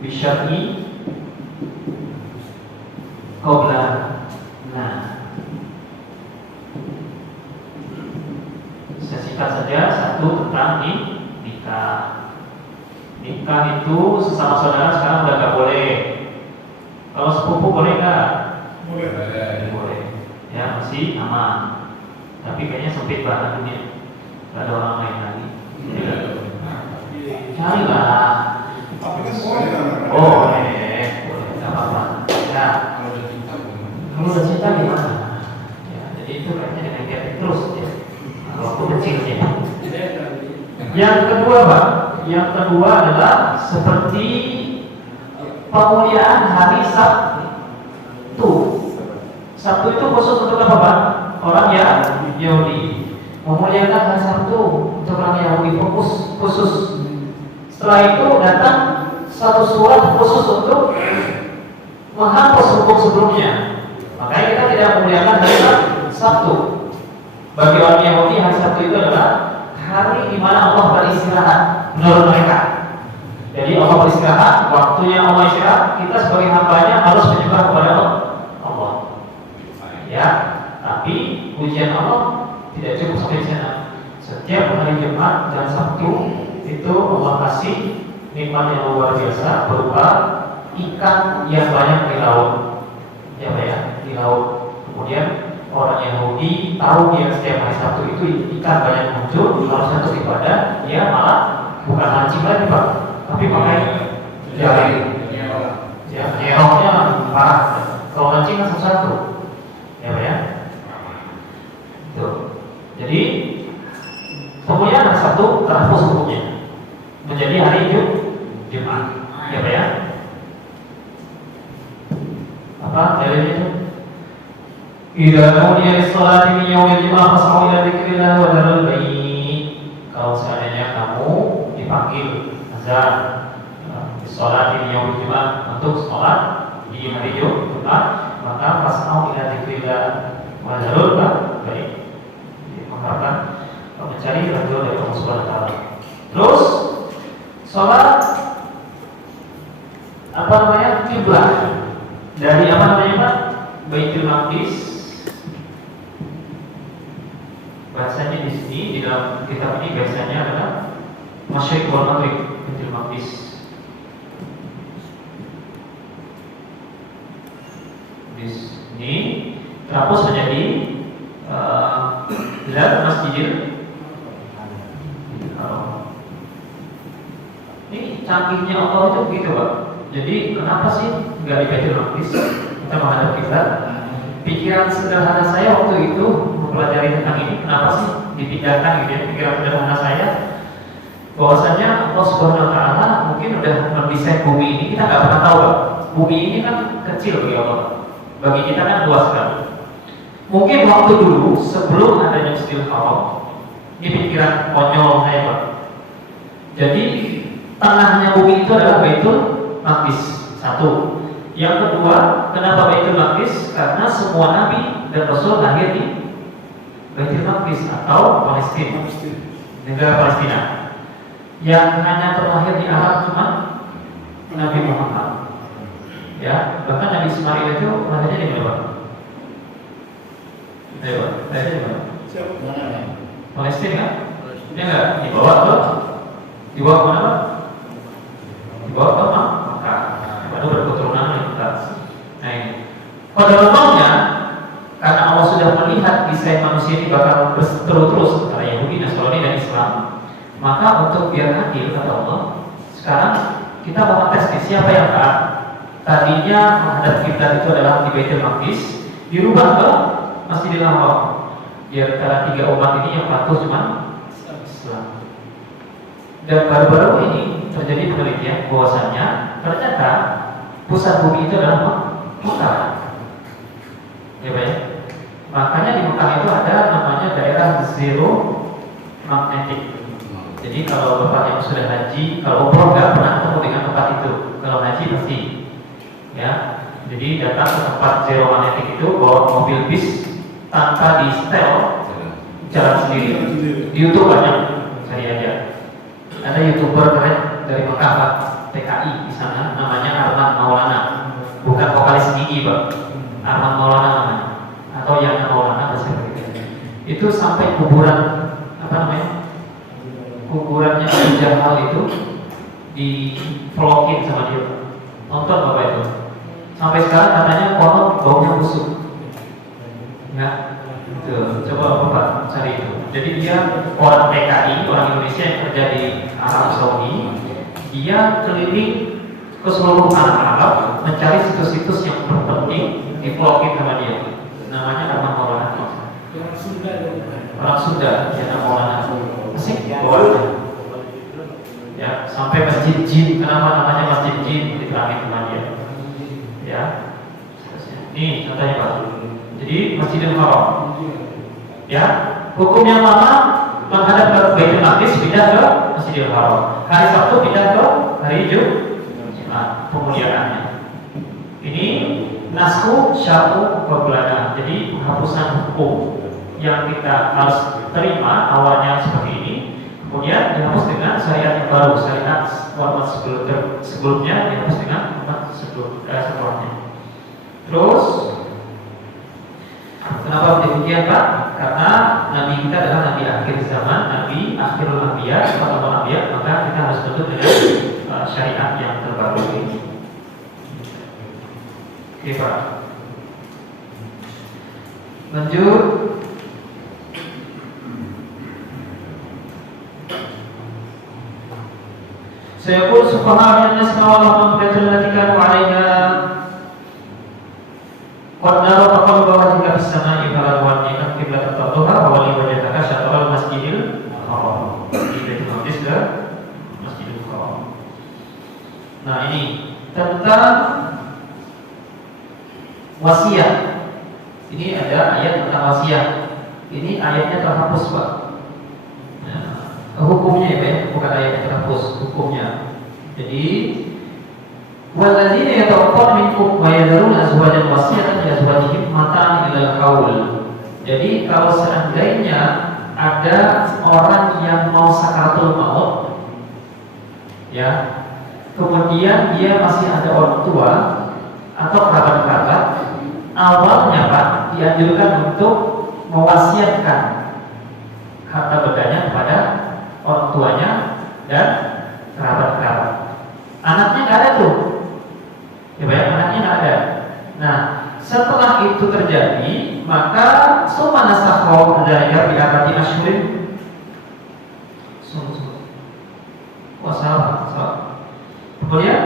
bisyar'i Qobla. Nah, saya singkat saja. Satu tentang nikah. Nikah itu sesama saudara sekarang udah nggak boleh. Kalau sepupu boleh nggak? Boleh. Boleh. Ya masih aman. Tapi kayaknya sempit banget ini. Gak ada orang lain lagi. Cari lah. Tapi kan boleh kan? Oh, boleh, nggak apa-apa. Ya, kalau udah cinta gimana? Ya, jadi itu kayaknya dengan dia terus ya. Waktu kecilnya. Yang kedua, Pak. Yang kedua adalah seperti pemuliaan hari Sabtu. Sabtu itu khusus untuk apa, Pak? Orang yang Yahudi. Memuliakan hari Sabtu untuk orang Yahudi khusus. Setelah itu datang satu surat khusus untuk menghapus hukum sebelumnya. Makanya kita tidak memuliakan hari Sabtu. Bagi orang Yahudi hari Sabtu itu adalah hari di mana Allah beristirahat menurut mereka. Jadi Allah beristirahat, waktunya Allah istirahat, kita sebagai hambanya harus menyembah kepada Allah. Ya, tapi ujian Allah tidak cukup sampai di sana. Setiap hari Jumat dan Sabtu itu Allah kasih nikmat yang luar biasa berupa ikan yang banyak di laut. Ya, Pak ya, di laut. Kemudian orang Yahudi tahu dia setiap hari Sabtu itu ikan banyak muncul, harusnya untuk ibadah, dia malah bukan mancing lagi, Pak, tapi pakai jaring. Ya, nyeroknya parah. Kalau mancing kan satu-satu. Ya, Pak ya. Tuh. Jadi pokoknya hari Sabtu terhapus hukumnya menjadi hari Jumat. Ya, Pak ya. Apa dalilnya itu? Idza nudiya lis-salati min yaumil jumu'ah fas'au ila dzikrillah wa dzarul bai'. Kalau seandainya kamu dipanggil azan lis-salati min yaumil jumu'ah untuk sholat di hari Jumat, maka fas'au ila dzikrillah wa dzarul bai'. Mengharapkan mencari ridho dari Allah Subhanahu wa taala. Terus sholat apa namanya? Kiblat. Dari apa namanya, Pak? Baitul Maqdis. Bahasanya di sini di dalam kitab ini bahasanya adalah Masyriq wal Maghrib, Baitul Maqdis. Di sini terhapus menjadi Masjidil Haram. Ini canggihnya Allah itu begitu, Pak. Jadi kenapa sih nggak di Baitul Maqdis kita menghadap kiblat? Pikiran sederhana saya waktu itu mempelajari tentang ini, kenapa sih dipindahkan gitu ya, pikiran sederhana saya bahwasanya Allah Subhanahu wa taala mungkin udah mendesain bumi ini, kita nggak pernah tahu, Pak. Bumi ini kan kecil bagi Allah, bagi kita kan luas sekali. Mungkin waktu dulu sebelum adanya Masjidil Haram, ini pikiran konyol saya, Pak. Jadi tengahnya bumi itu adalah Baitul Maqdis. Satu. Yang kedua, kenapa Baitul Maqdis? Karena semua nabi dan rasul lahir di Baitul Maqdis atau Palestina, negara Palestina. Yang hanya terlahir di Arab cuma Nabi Muhammad. Ya, bahkan Nabi Ismail itu lahirnya di mana? Ayo, lahirnya di mana? Palestina kan? Dia nggak dibawa ke mana, Pak? Dibawa ke Makkah. Baru berketurunan Makkah. Nah ini. Pada waktunya, karena Allah sudah melihat desain manusia ini bakal terus antara Yahudi, Nasrani dan Islam, maka untuk biar adil kata Allah, sekarang kita mau tes nih siapa yang taat. Tadinya menghadap kiblat itu adalah di Baitul Maqdis, dirubah ke Masjidil Haram. Di antara tiga umat ini yang patuh cuma Islam. Dan baru-baru ini terjadi penelitian bahwasanya ternyata pusat bumi itu adalah Mekah. Ya, Pak ya. Makanya di Mekah itu ada namanya daerah zero magnetic. Jadi kalau Bapak yang sudah haji, kalau umroh nggak pernah ketemu dengan tempat itu. Kalau haji pasti, ya. Jadi datang ke tempat zero magnetic itu bawa mobil bis tanpa di setel, jalan sendiri. Di YouTube banyak, cari aja. Ada YouTuber keren dari Mekah, Pak, TKI di sana, namanya Arman Maulana, bukan vokalis Gigi, Pak. Arman Maulana namanya, atau yang Maulana bahasa Indonesia. Itu sampai kuburan apa namanya? Kuburannya Abu Jahal itu di vlogin sama dia. Nonton Bapak itu. Sampai sekarang katanya konon baunya busuk. Ya, itu coba Bapak cari itu. Jadi dia orang TKI, orang Indonesia yang kerja di Arab Saudi. Dia keliling ke seluruh tanah Arab mencari situs-situs yang terpenting di vlogin sama dia. Namanya Arman Maulana. Orang Sunda dong. Orang Sunda, dia Maulana. Asik, bawahnya. Ya, sampai Masjid Jin. Kenapa namanya Masjid Jin? Diterangin sama dia. Ya, ini contohnya Pak. Jadi Masjidil Haram. Ya, hukum yang lama menghadap ke Baitul Maqdis, pindah ke Masjidil Haram. Hari Sabtu pindah ke hari Jumat, pemuliaannya. Ini nasku syar'u qablanah. Jadi penghapusan hukum yang kita harus terima awalnya seperti ini, kemudian dihapus dengan syariat yang baru, syariat umat sebelumnya dihapus dengan umat setelahnya. Terus kenapa demikian Pak? Karena Nabi kita adalah Nabi akhir zaman, Nabi akhirul anbiya, atau anbiya, maka kita harus tuntut dengan syariat yang terbaru ini. Oke Pak. Lanjut. Sayaqul subhanahu wa ta'ala allati kanu 'alaiha qad nara taqalluba wajhika fis samaa'i falanwalliyannaka qiblatan tardaha wa walli wajhaka syatral masjidil haram. Di Baitul Maqdis ke Masjidil Haram. Nah, ini tentang wasiat. Ini ada ayat tentang wasiat. Ini ayatnya terhapus Pak. Hukumnya ya, bukan ayatnya terhapus, hukumnya. Jadi walladzina yatawaffawna minkum wa yadharuna azwajan wasiyatan li azwajihim mata'an ilal haul. Jadi kalau seandainya ada orang yang mau sakaratul maut, ya, kemudian dia masih ada orang tua atau kerabat-kerabat, awalnya Pak dianjurkan untuk mewasiatkan harta bendanya kepada orang tuanya dan kerabat-kerabat. Anaknya nggak ada tuh, ya Pak, anaknya nggak ada. Nah, setelah itu terjadi, maka summa nasakhaw dzalika bi arba'ati asyhurin. Kemudian,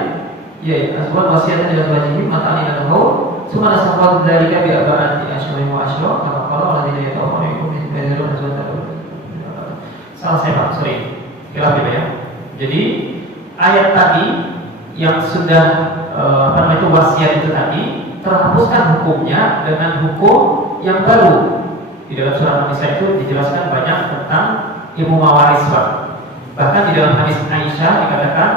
ya, azwaj wasiatan ila azwajihim mata'an ila al-haul, summa nasakhaw dzalika bi arba'ati asyhurin wa asyra, kama qala alladziina yatawaffawna minkum wa yadharuna azwajan. Salah saya Pak, sorry, kira ya. Jadi ayat tadi yang sudah itu wasiat itu tadi terhapuskan hukumnya dengan hukum yang baru. Di dalam surah An-Nisa itu dijelaskan banyak tentang ilmu mawaris Pak. Bahkan di dalam hadis Aisyah dikatakan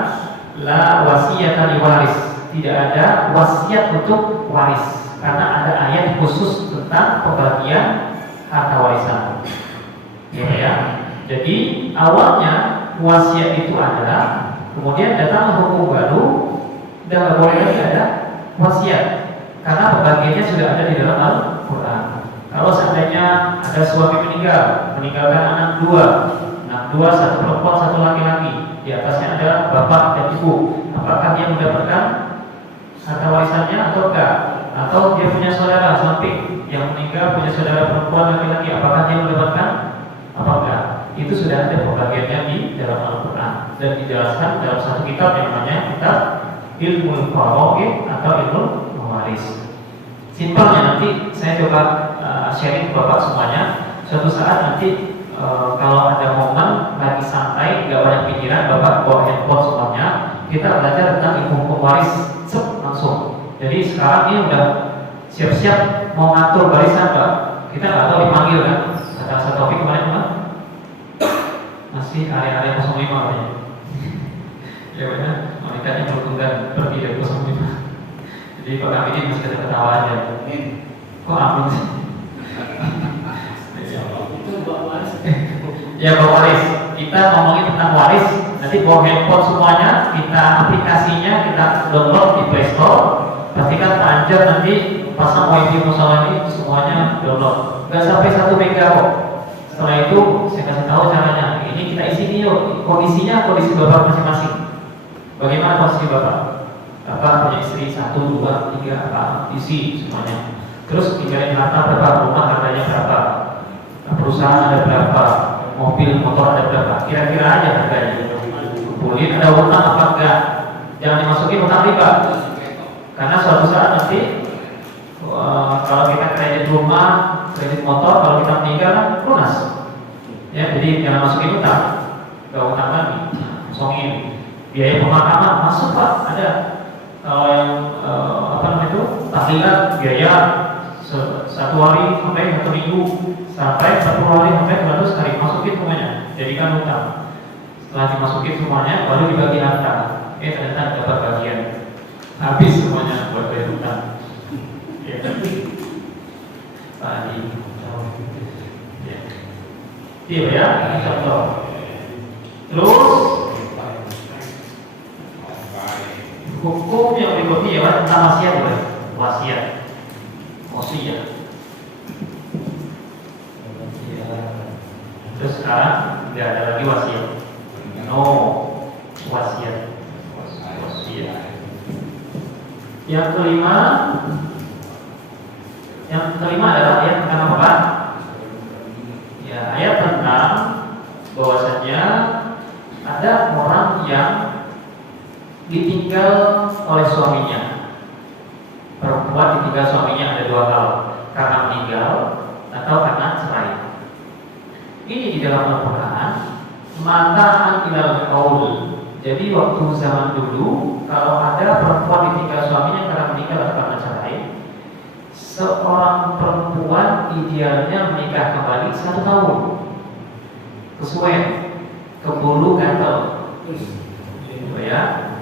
la wasiyata li waris, tidak ada wasiat untuk waris karena ada ayat khusus tentang pembagian harta warisan. Ya. Jadi awalnya wasiat itu adalah, kemudian datang hukum baru dan tidak boleh lagi ada wasiat karena pembagiannya sudah ada di dalam Al-Quran. Kalau seandainya ada suami meninggalkan anak dua, satu perempuan satu laki-laki, di atasnya ada bapak dan ibu, apakah dia mendapatkan harta warisannya atau enggak? Atau dia punya saudara samping yang meninggal punya saudara perempuan laki-laki, apakah dia mendapatkan apa enggak? Itu sudah ada pembagiannya di dalam Al-Quran dan dijelaskan dalam satu kitab yang namanya kitab Ilmu Faraid atau Ilmu Mawaris. Simpelnya nanti saya coba sharing ke Bapak semuanya. Suatu saat nanti kalau ada momen lagi santai, nggak banyak pikiran, Bapak bawa handphone semuanya, kita belajar tentang ilmu pewaris langsung. Jadi sekarang ini udah siap-siap mau ngatur barisan Pak. Kita nggak tahu dipanggil kan? Kata satu topik kemarin Pak. Masih area-area 05 ya. Ya benar, malaikatnya bertunggang pergi dari 05. Jadi Pak Kamil masih ada ketawa aja. Kok amin sih? Itu bawa waris. Ya bawa waris. Kita ngomongin tentang waris. Nanti bawa handphone semuanya, kita aplikasinya kita download di Play Store. Pastikan Anjar nanti pasang wifi musola ini semuanya download. Gak sampai 1 mega kok. Setelah itu saya kasih tahu caranya. Ini kita isi video kondisinya, kondisi bapak masing-masing. Bagaimana kondisi bapak? Bapak punya istri 1, 2, 3, apa? Isi semuanya. Terus tinggalin harta berapa, rumah harganya berapa, perusahaan ada berapa, mobil, motor ada berapa, kira-kira aja harganya. Kumpulin, ada utang apa enggak? Jangan dimasukin utang riba, karena suatu saat nanti kalau kita kredit rumah, kredit motor, kalau kita meninggal lunas. Ya, jadi jangan masukin utang, enggak utang lagi, kosongin. Biaya pemakaman masuk pak, ada. Kalau yang tahlilan biaya 1 hari sampai 1 minggu sampai 10 hari sampai 100 hari masukin semuanya, jadikan utang. Setelah dimasukin semuanya baru dibagi harta. Ternyata dapat bagian, habis semuanya buat bayar utang. Ya, tadi. Ya. Iya ya, contoh. Terus hukum yang berikutnya ya tentang wasiat boleh, wasiat. Wasiat. Ya. Terus sekarang tidak ada lagi wasiat. No wasiat. Wasiat. Yang kelima adalah ayat tentang apa Pak? Ya, ayat tentang bahwasanya ada orang yang ditinggal oleh suaminya. Perempuan ditinggal suaminya ada 2 hal, karena meninggal atau karena cerai. Ini di dalam Al-Quran mataan ilal qaul. Jadi waktu zaman dulu kalau ada perempuan ditinggal suaminya karena meninggal atau karena cerai, seorang perempuan idealnya menikah kembali 1 tahun. Kesuwen, keburu gatel. Gitu ya.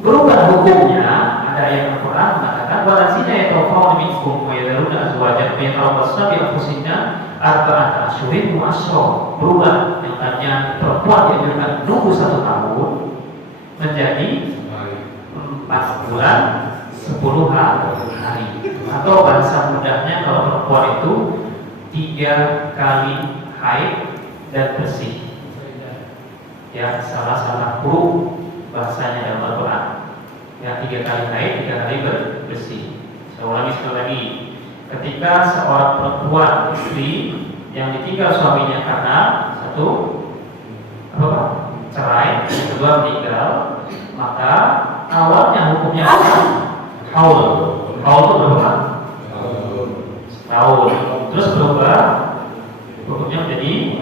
Berubah hukumnya, ada ayat Al-Quran mengatakan walazina yatawaffawna minkum wa yadharuna azwajan yatarabbasna bi anfusihinna arba'ata asyhurin wa asyra. Berubah, yang tadinya perempuan dianjurkan nunggu 1 tahun menjadi 4 bulan 10 hari. Atau bahasa mudahnya kalau perempuan itu 3 kali haid dan bersih. Ya, salah huruf bahasanya dalam Al-Quran. Ya, 3 kali haid, 3 kali bersih. Saya ulangi sekali lagi. Ketika seorang perempuan istri yang ditinggal suaminya karena 1 cerai, yang kedua meninggal, maka awalnya hukumnya apa? Haul itu berapa? Tahun. Terus berubah hukumnya menjadi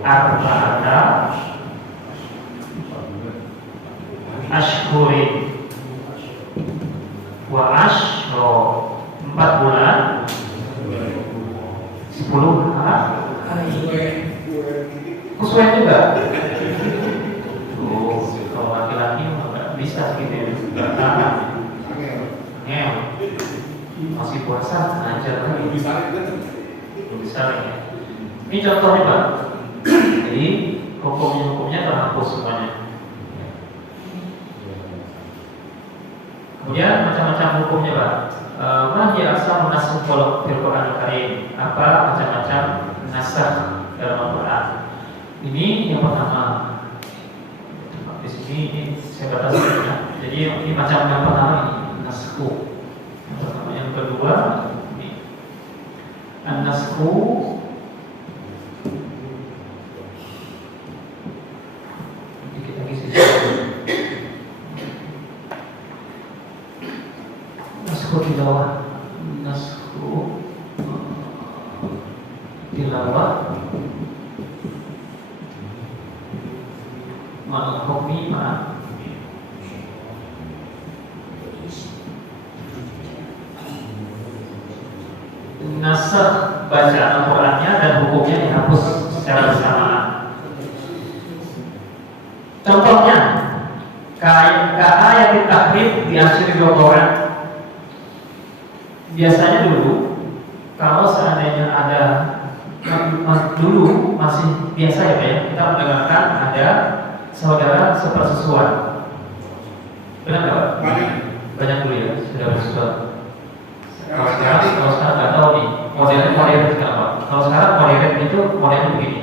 arba'ata asyhurin wa asyra, 4 bulan 10 hari. Kesuwen juga. Kalau laki-laki nggak bisa gitu. Masih puasa ngajar lagi. Belum bisa lagi. Ini contohnya Pak. Jadi hukumnya terhapus semuanya. Kemudian macam-macam hukumnya Pak. Mahdi asal nasakh fil Qur'anil Karim. Apa macam-macam nasakh dalam Al-Quran. Ini yang pertama. Di sini ini saya batasi ya. Jadi ini macam yang pertama ini naskhu. Yang pertama, yang kedua ini an-naskhu kita isi naskhu tilawah, naskhu tilawah al-hukmi nasakh bacaan Al-Qurannya dan hukumnya dihapus secara bersamaan. Contohnya ayat tahrif di akhir Al-Quran. Biasanya dulu kalau seandainya ada dulu masih biasa ya Pak ya, kita mendengarkan ada saudara sepersusuan. Benar nggak Pak? banyak dulu ya, sudah bersuara. Kalau sekarang nggak tahu nih modern sekarang Pak. Kalau sekarang modern itu modelnya begini.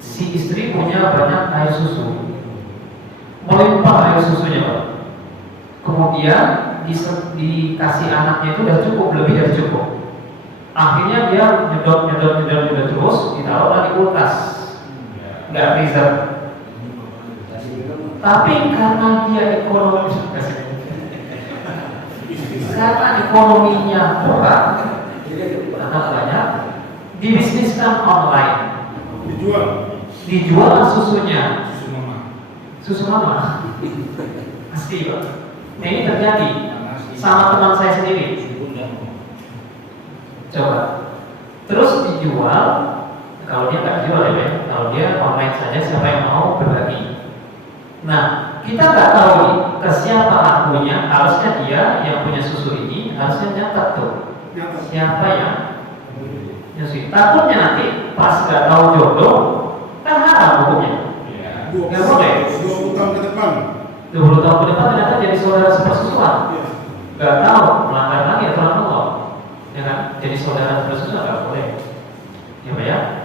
Si istri punya banyak air susu, melimpah air susunya Pak. Kemudian dikasih anaknya itu udah cukup, lebih dari cukup. Akhirnya dia nyedot terus ditaruh di kulkas, nggak freezer. Tapi karena dia ekonominya kurang, anak banyak, dibisniskan online. Dijual susunya, susu mama. Pasti Pak. Nah, ini terjadi sama teman saya sendiri. Coba. Terus dijual, kalau dia nggak jual ya, kalau dia online saja, siapa yang mau berbagi. Nah, kita nggak tahu nih ke siapa akunya. Harusnya dia yang punya susu ini harusnya nyatat tuh siapa yang nyusuin. Takutnya nanti pas nggak tahu jodoh kan haram hukumnya. Nggak boleh. 20 tahun ke depan. 20 tahun ke depan ternyata jadi saudara sepersusuan. Nggak tahu melanggar lagi aturan Allah. Ya kan? Jadi saudara sepersusuan nggak boleh. Ya Pak ya.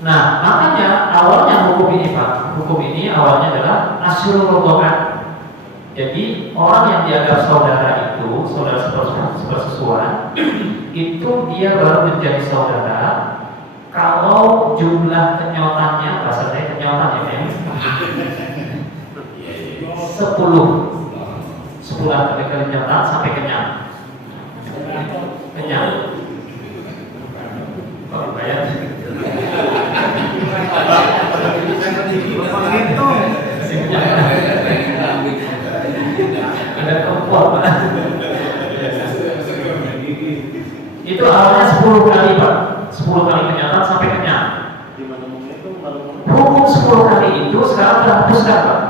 Nah, makanya awalnya hukum ini Pak, hukum ini awalnya adalah asyurul rodokan. Jadi orang yang dianggap saudara itu, saudara sepersusuan, itu dia baru menjadi saudara kalau jumlah kenyotannya, bahasa saya kenyotan ya, 10 kali kenyotan sampai kenyang. Kalau bayar. Ada kompor Pak. Itu awalnya 10 kali Pak, 10 kali kenyataan sampai kenyang. Hukum 10 kali itu sekarang terhapuskan Pak,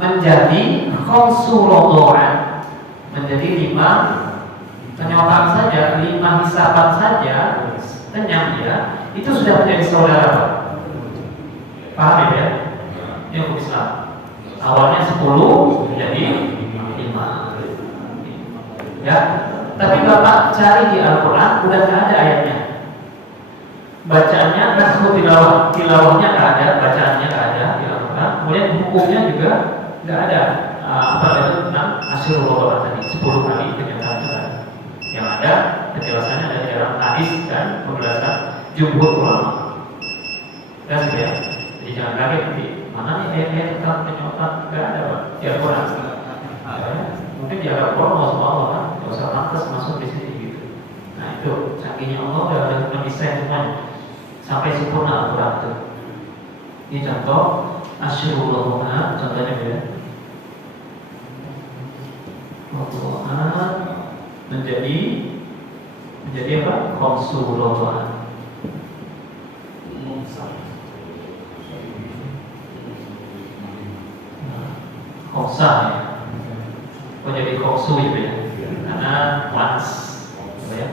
menjadi konsulotoran, menjadi 5 kenyataan saja, 5 hisapan saja kenyang ya, itu sudah menjadi saudara Pak. Paham ya? Ini hukum Islam. Awalnya 10 menjadi 5. Ya. Tapi Bapak cari di Al-Quran udah nggak ada ayatnya. Bacaannya nggak sebut tilawahnya nggak ada, bacaannya nggak ada di Al-Quran. Kemudian hukumnya juga nggak ada. Apa itu tentang asyurul rodokan tadi 10 kali kenyataan itu. Yang ada penjelasannya ada di dalam hadis dan penjelasan jumhur ulama. Dan ya. Jadi jangan kaget nanti mana nih ayat-ayat tentang penyotan nggak ada Pak di Al-Quran. Mungkin di Al-Quran mau semua Allah kan, nggak usah pantas masuk di sini gitu. Nah itu canggihnya Allah udah ada mendesain semuanya sampai sempurna Al-Quran itu. Ini contoh asyurul rodokan, contohnya ya. Rodokan menjadi apa? Konsulotohan. Koksa ya. Jadi koksu itu ya. Karena panas. Ya.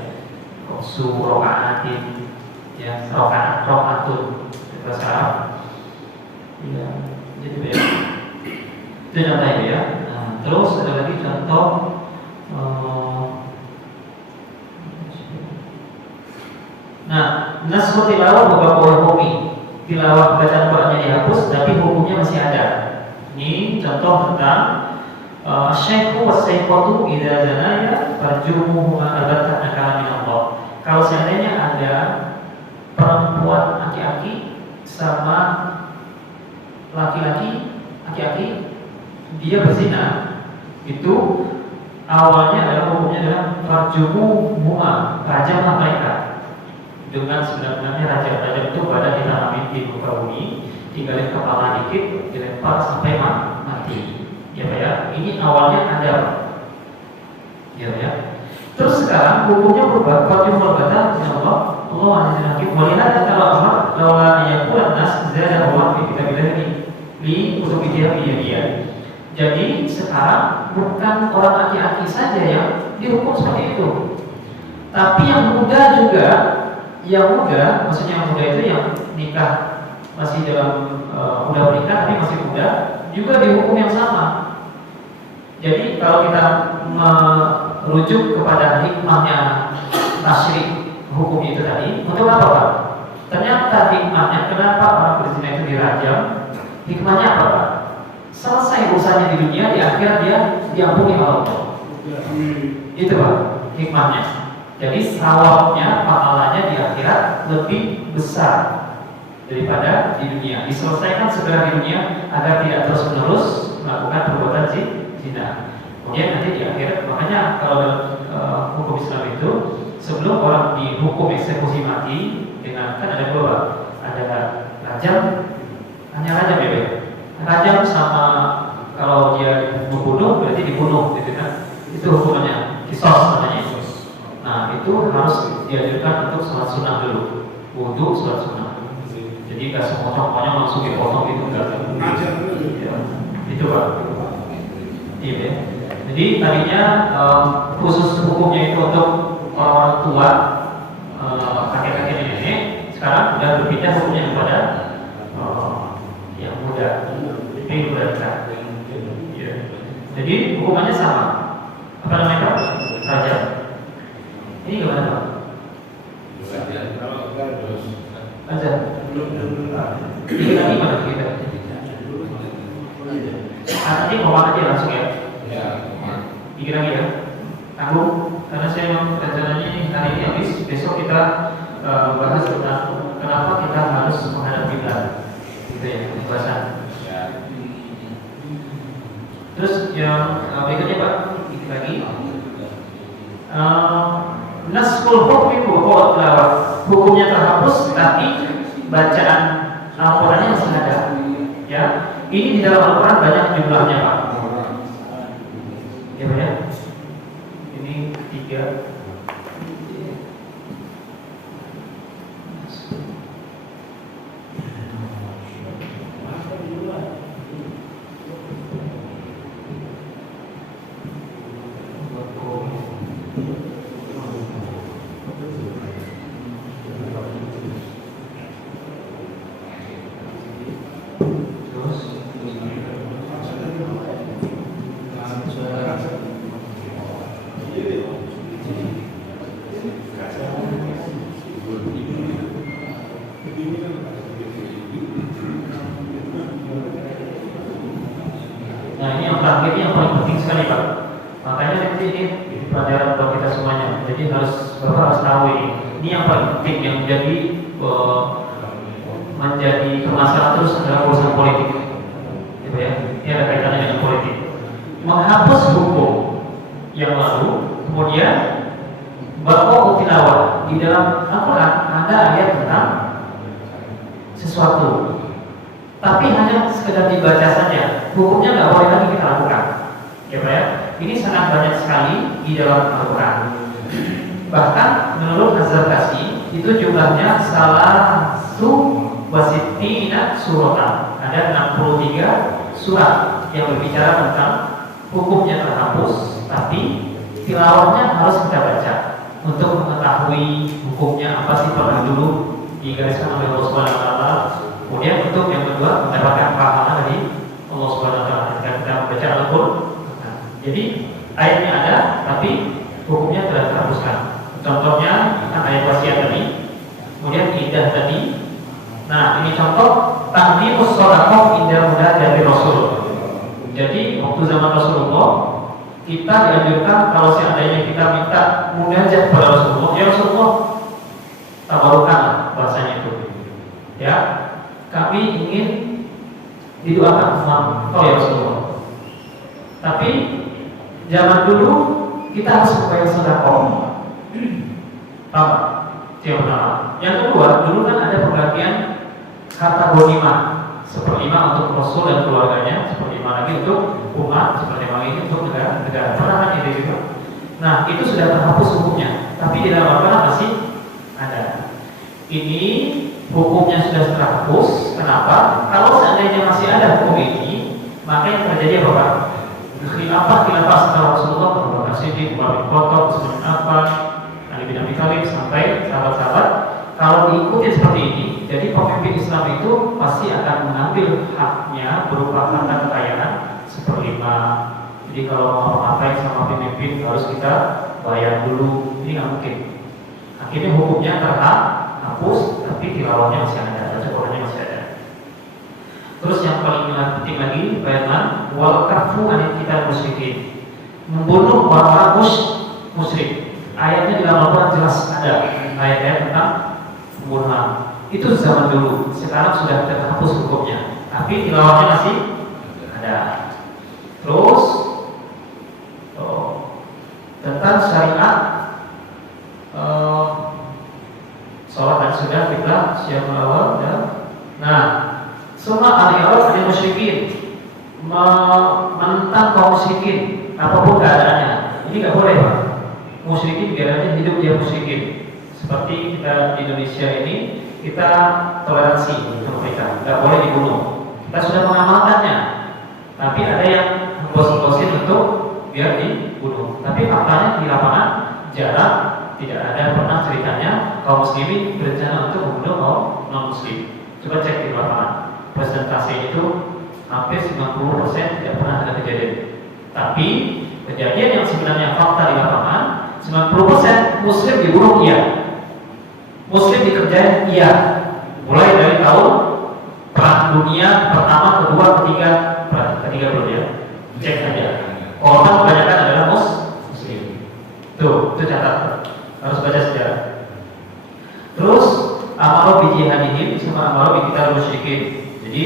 Koksu rokaatin ya, rokaatun bahasa Arab. Ya, jadi ya. Itu contohnya ya. Nah, terus ada lagi contoh nasru tilawah beberapa hukumi. Tilawah bacaan Qur'annya dihapus tapi hukumnya masih ada. Ini contoh tentang syekhu wa syekhatu idza zanaya farjumuhuma albatta nakala min Allah. Kalau seandainya ada perempuan laki-laki sama laki-laki dia berzina, itu awalnya adalah hukumnya adalah farjumuhuma, rajamlah mereka dengan sebenarnya rajam itu pada ditanami di muka bumi, tinggalin kepala dikit, dilempar sampai mati. Ya Pak ya, ini awalnya ada. Ya Pak ya. Terus sekarang hukumnya berubah. Fatim berbata, ya Allah azza wa jalla. Walihat kalau Allah lawa yakun nas zada Allah fi kitabillah li untuk dia. Jadi sekarang bukan orang laki-laki saja yang dihukum seperti itu, tapi yang muda juga. Yang muda, maksudnya yang muda itu yang nikah masih dalam udah menikah tapi masih muda juga dihukum yang sama. Jadi kalau kita merujuk kepada hikmahnya tasyrik hukum itu tadi, untuk apa Pak? Ternyata hikmahnya kenapa orang berzina itu dirajam? Hikmahnya apa Pak? Selesai urusannya di dunia, di akhirat dia diampuni Allah. Itu Pak hikmahnya. Jadi sawabnya, pahalanya di akhirat lebih besar daripada di dunia. Diselesaikan segera di dunia agar tidak terus menerus melakukan perbuatan zina. Kemudian nanti di akhirat, makanya kalau dalam hukum Islam itu sebelum orang dihukum eksekusi mati dengan kan ada dua, ada rajam, hanya rajam ya, rajam sama kalau dia membunuh berarti dibunuh, gitu kan? Itu hukumannya kisos namanya. Nah itu harus diajarkan untuk sholat sunnah dulu, wudhu sholat sunnah. Jadi nggak semua langsung dipotong itu enggak. Ya, itu Pak. Iya. Jadi tadinya khusus hukumnya itu untuk orang tua, kakek-kakek nenek. Sekarang sudah berpindah hukumnya kepada yang muda, ini berat. Ya. Jadi hukumannya sama. Apa namanya Pak? Rajam. Ini gimana Pak? Aja. Ini lagi mana kita? Nanti ngomong aja langsung ya. Pikir lagi ya. Tanggung, karena saya memang rencananya ini hari ini habis. Besok kita bahas tentang kenapa kita harus menghadap kiblat. Gitu ya, pembahasan. Terus yang berikutnya Pak, pikir lagi. Naskul hukmi wa tilawah. Hukumnya terhapus tapi bacaan Al-Qur'annya masih ada. Ya. Ini di dalam Al-Qur'an banyak jumlahnya, Pak. Ya, Pak ya. Ini 3. Ini yang paling penting sekali Pak. Makanya nanti ini pelajaran buat kita semuanya. Jadi Bapak harus tahu ini. Ini yang paling penting yang menjadi permasalahan terus adalah urusan politik. Gitu ya. Ini ada kaitannya dengan politik. Menghapus hukum yang lalu, kemudian bahwa tilawah di dalam Al-Quran ada ayat tentang sesuatu. Tapi hanya sekedar dibaca saja, hukumnya nggak boleh lagi kita lakukan, ya Pak ya. Ini sangat banyak sekali di dalam Al-Quran. Bahkan menurut Az-Zarkashi itu jumlahnya salah wasitina suratan. Ada 63 surat yang berbicara tentang hukumnya terhapus, tapi tilawahnya harus kita baca untuk mengetahui hukumnya apa sih pernah dulu digariskan oleh Allah Subhanahu Wa Taala. Kemudian untuk yang kedua mendapatkan pahala dari Allah Subhanahu Wa Taala ketika kita membaca Al-Qur'an. Nah, jadi ayatnya ada, tapi hukumnya telah terhapuskan. Contohnya ayat wasiat tadi, kemudian idah tadi. Nah, ini contoh taqdimus shadaqah inda mudah dari Rasul. Jadi waktu zaman Rasulullah kita dianjurkan kalau seandainya kita minta munajat kepada Rasulullah, ya Rasulullah tabarukan bahasanya itu. Ya. Kami ingin didoakan sama kau ya Rasulullah. Tapi zaman dulu kita harus membayar sedekah. Pertama, yang pertama. Yang kedua, dulu kan ada pembagian harta ghanimah, seperlima untuk Rasul dan keluarganya, seperlima lagi untuk umat, seperlima lagi untuk negara. Pernah kan itu juga. Nah, itu sudah terhapus hukumnya, tapi di dalam Al-Quran masih ada. Ini hukumnya sudah terhapus. Kenapa? Kalau seandainya masih ada hukum ini, maka yang terjadi apa Pak? Khilafah setelah Rasulullah, Abu Bakar Siddiq, Umar bin Khattab, Utsman bin Affan, Ali bin Abi Thalib sampai sahabat-sahabat. Kalau diikuti seperti ini, jadi pemimpin Islam itu pasti akan mengambil haknya berupa harta kekayaan seperlima Jadi kalau mau ngapain sama pemimpin harus kita bayar dulu, ini nggak mungkin. Akhirnya hukumnya terhapus, tapi tilawahnya masih ada, baca Qurannya masih ada. Terus yang paling penting lagi, bayaran wal kafu anil kita musyrikin, membunuh orang-orang musyrik. Ayatnya di dalam Al-Quran jelas ada ayat-ayat tentang pembunuhan. Itu zaman dulu, sekarang sudah terhapus hukumnya, tapi tilawahnya masih ada. Terus tentang syariat, sholat dan sudah kita siap awal dan nah semua ahli-ahli yang musyrikin menentang kaum musyrikin apapun keadaannya, ini nggak boleh Pak. Musyrikin biarnya hidup dia musyrikin. Seperti kita di Indonesia ini, kita toleransi untuk mereka, nggak boleh dibunuh. Kita sudah mengamalkannya, tapi ada yang bos-bosin untuk biar dibunuh. Tapi faktanya di lapangan jarang, tidak ada pernah ceritanya kaum muslimin berencana untuk membunuh kaum non muslim. Coba cek di lapangan, persentase itu hampir 90% tidak pernah ada kejadian. Tapi kejadian yang sebenarnya fakta di lapangan, 90% muslim dibunuh iya, muslim dikerjain iya, mulai dari tahun perang dunia pertama, kedua, ketiga belum ya, cek saja. Korban kebanyakan adalah muslim. Tuh, itu catat, harus baca sejarah. Terus amalu bi jihadihim sama amalu bi qital musyrikin. Jadi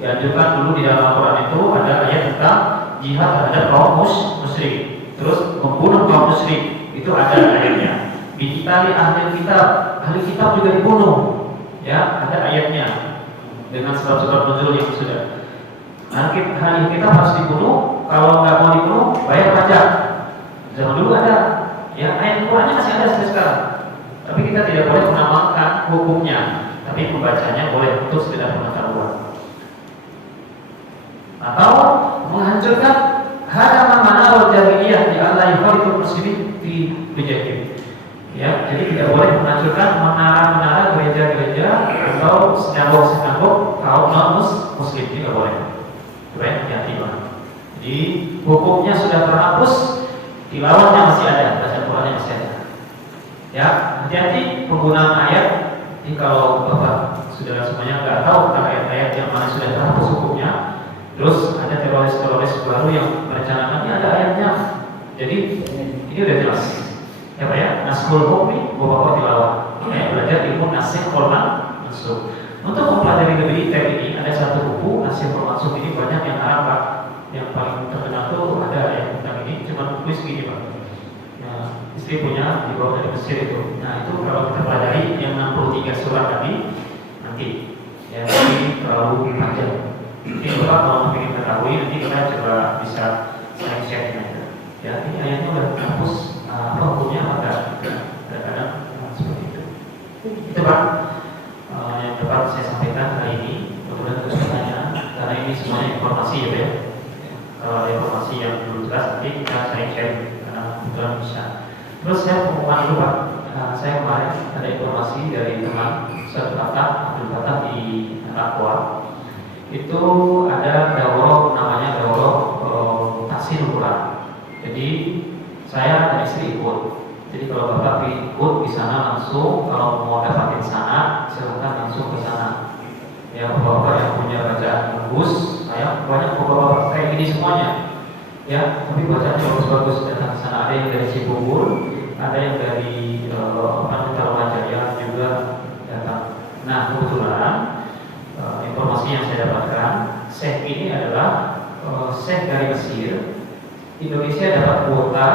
dianjurkan dulu di dalam Al-Quran itu ada ayat tentang jihad terhadap kaum musyrik. Terus membunuh kaum musyrik itu ada ayatnya. Bi qitali ahli kitab juga dibunuh. Ya, ada ayatnya dengan surat-surat nuzul yang sudah. Ahli kitab harus dibunuh. Kalau nggak mau dibunuh, bayar pajak. Zaman dulu ada, ya ayat Qurannya masih ada sampai sekarang. Tapi kita tidak boleh mengamalkan hukumnya, tapi membacanya boleh untuk sekedar pengetahuan. Atau menghancurkan hadaman manarul jahiliyah di Allah yukhaliqul muslimin fi bijahil. Ya, jadi tidak boleh menghancurkan menara-menara gereja-gereja atau sinagog-sinagog kaum non-muslim, tidak boleh. Coba hati-hati banget. Jadi hukumnya sudah terhapus, tilawahnya masih ada, baca Qurannya masih ada. Ya, hati-hati penggunaan ayat. Ini kalau Bapak saudara semuanya nggak tahu tentang ayat-ayat yang mana sudah terhapus hukumnya, terus ada teroris-teroris baru yang merencanakan ini ada ayatnya. Jadi ini udah jelas. Ya Pak ya, naskul hukmi bapak tilawah. Ya, belajar ilmu nasikh wal mansukh. Untuk mempelajari lebih detail ini ada satu buku nasikh wal mansukh ini banyak yang Arab Pak. Yang paling terkenal tuh ada yang tentang ini, cuma tulis gini Pak. Nah, istri punya dibawa dari Mesir itu. Nah itu kalau kita pelajari yang 63 surat tadi nanti ya ini terlalu panjang. Ini Bapak kalau ingin ketahui nanti kita coba bisa share aja. Ya ini ayatnya udah hapus apa hukumnya ada kadang-kadang seperti itu. Itu Pak yang dapat saya sampaikan hari ini. Mudah-mudahan terus pertanyaan karena ini semuanya informasi ya Pak ya. Kalau ada informasi yang belum jelas nanti kita share karena kebetulan bisa. Terus saya pengumuman dulu Pak. Saya kemarin ada informasi dari teman Abdul Fatah di Takwa. Itu ada daurah namanya daurah tahsin Quran. Jadi saya dan istri ikut. Jadi kalau Bapak ikut di sana langsung, kalau mau dapatin sana silakan langsung ke sana. Ya Bapak yang punya bacaan bagus, saya banyak Bapak kayak gini semuanya. Ya, tapi bacaannya bagus-bagus datang ke sana. Ada yang dari Cibubur, ada yang dari Tarumanjaya juga datang. Nah kebetulan informasi yang saya dapatkan, Syekh ini adalah Syekh dari Mesir. Indonesia dapat kuota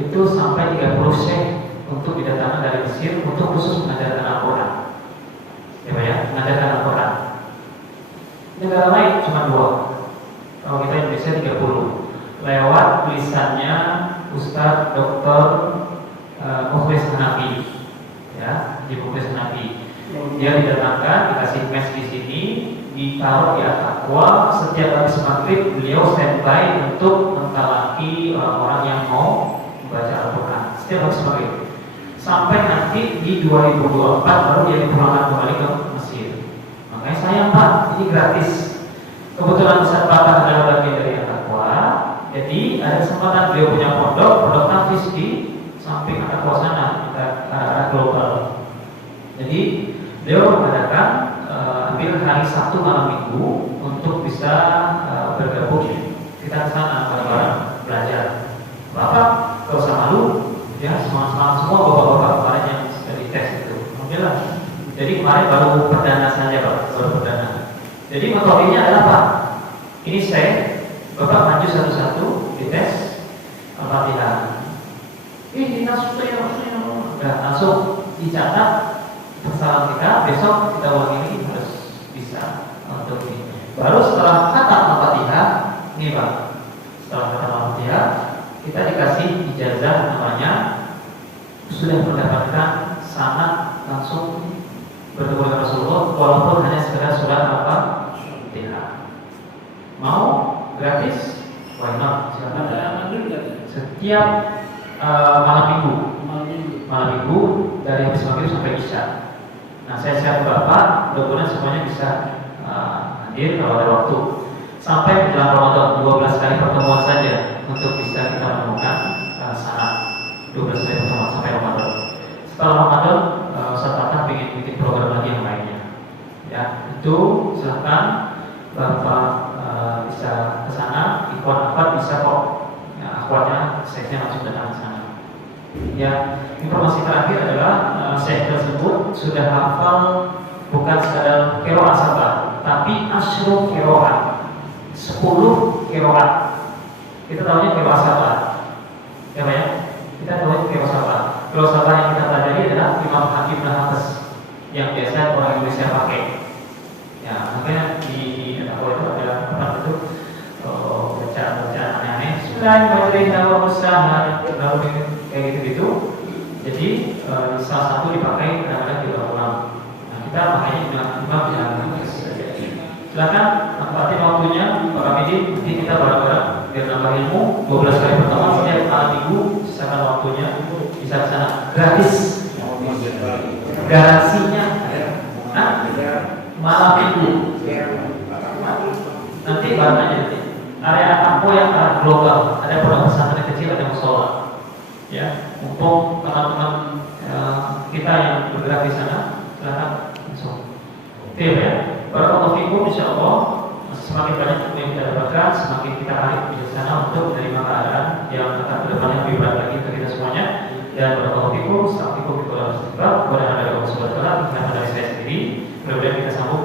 itu sampai 30 Syekh untuk didatangkan dari Mesir untuk khusus mengajarkan Al-Quran. Ya Pak ya, mengajarkan Al-Quran. Negara lain cuma 2. Kalau kita Indonesia 30. Lewat tulisannya Ustadz Dr. Mukhlis Hanafi. Ya, di Mukhlis Hanafi. Dia didatangkan, dikasih mes di sini, ditaruh di At-Taqwa. Setiap habis maghrib beliau standby untuk mentalaki orang-orang yang mau membaca Al-Quran. Setiap habis maghrib. Sampai nanti di 2024 baru dia dipulangkan kembali ke Mesir. Makanya saya Pak, ini gratis. Kebetulan Ustaz Fatah adalah bagian dari At-Taqwa. Jadi ada kesempatan beliau punya pondok tafis di samping atap sana, arah global. Jadi beliau mengadakan ambil hari Sabtu malam Minggu untuk bisa bergabung kita ke sana bareng-bareng belajar. Bapak gak usah malu, ya semangat semua bapak-bapak kemarin yang dari tes itu. Alhamdulillah. Jadi kemarin baru perdana saja Pak, baru perdana. Jadi metodenya adalah Pak, ini saya, Bapak maju satu-satu di tes Al-Fatihah. Ini susah ya, langsung dicatat kesalahan kita, besok kita ulangi lagi harus bisa untuk ini. Baru setelah kata Al-Fatihah, ini Pak, setelah kata Al-Fatihah kita dikasih ijazah namanya sudah mendapatkan sanad langsung bertemu dengan Rasulullah walaupun hanya sekedar surat Al-Fatihah. Mau gratis? Why not? Silakan. Setiap malam minggu dari habis maghrib sampai isya. Nah saya share Bapak, mudah-mudahan semuanya bisa hadir kalau ada waktu. Sampai menjelang Ramadan 12 kali pertemuan saja untuk bisa kita menemukan sanad 12 kali pertemuan sampai Ramadan. Setelah Ramadan Ustaz Fatah ingin bikin program lagi yang lainnya. Ya, itu silakan Bapak bisa ke sana, ikhwan bisa kok. Ya, akhwatnya saya langsung datang ke sana. Ya, informasi terakhir adalah saya tersebut sudah hafal bukan sekadar qiraat sabah, tapi asyru qiraat. 10 qiraat. Kita tahunya qiraat sabah. Ya, Pak ya? Kita tahu qiraat sabah. Qiraat sabah yang kita pelajari adalah Imam Hakim Nahas yang biasa orang Indonesia pakai. Ya, makanya di aku itu ada apa itu bacaan aneh-aneh. Bismillahirrahmanirrahim. Kayak gitu-gitu. Jadi salah satu dipakai kadang-kadang di ulang. Nah, kita makanya imam yang silakan manfaatin waktunya Pak Kamidi. Nanti kita bareng-bareng biar nambah ilmu. 12 kali pertemuan setiap malam minggu. Sisakan waktunya bisa ke sana gratis. Garansinya malam minggu. Nanti bareng aja nanti. Area Tampo yang arah global, ada pondok pesantren kecil, ada musola. Ya, mumpung teman-teman kita yang bergerak di sana, silakan langsung. Oke ya, barakallahu fikum, insyaallah semakin banyak ilmu yang kita dapatkan, semakin kita arif di sana untuk menerima keadaan yang akan kedepannya lebih berat lagi untuk kita semuanya. Dan barakallahu fikum, assalamualaikum warahmatullahi wabarakatuh. Kepada anda Allah Subhanahu wa taala, dari saya sendiri, mudah-mudahan kita sambung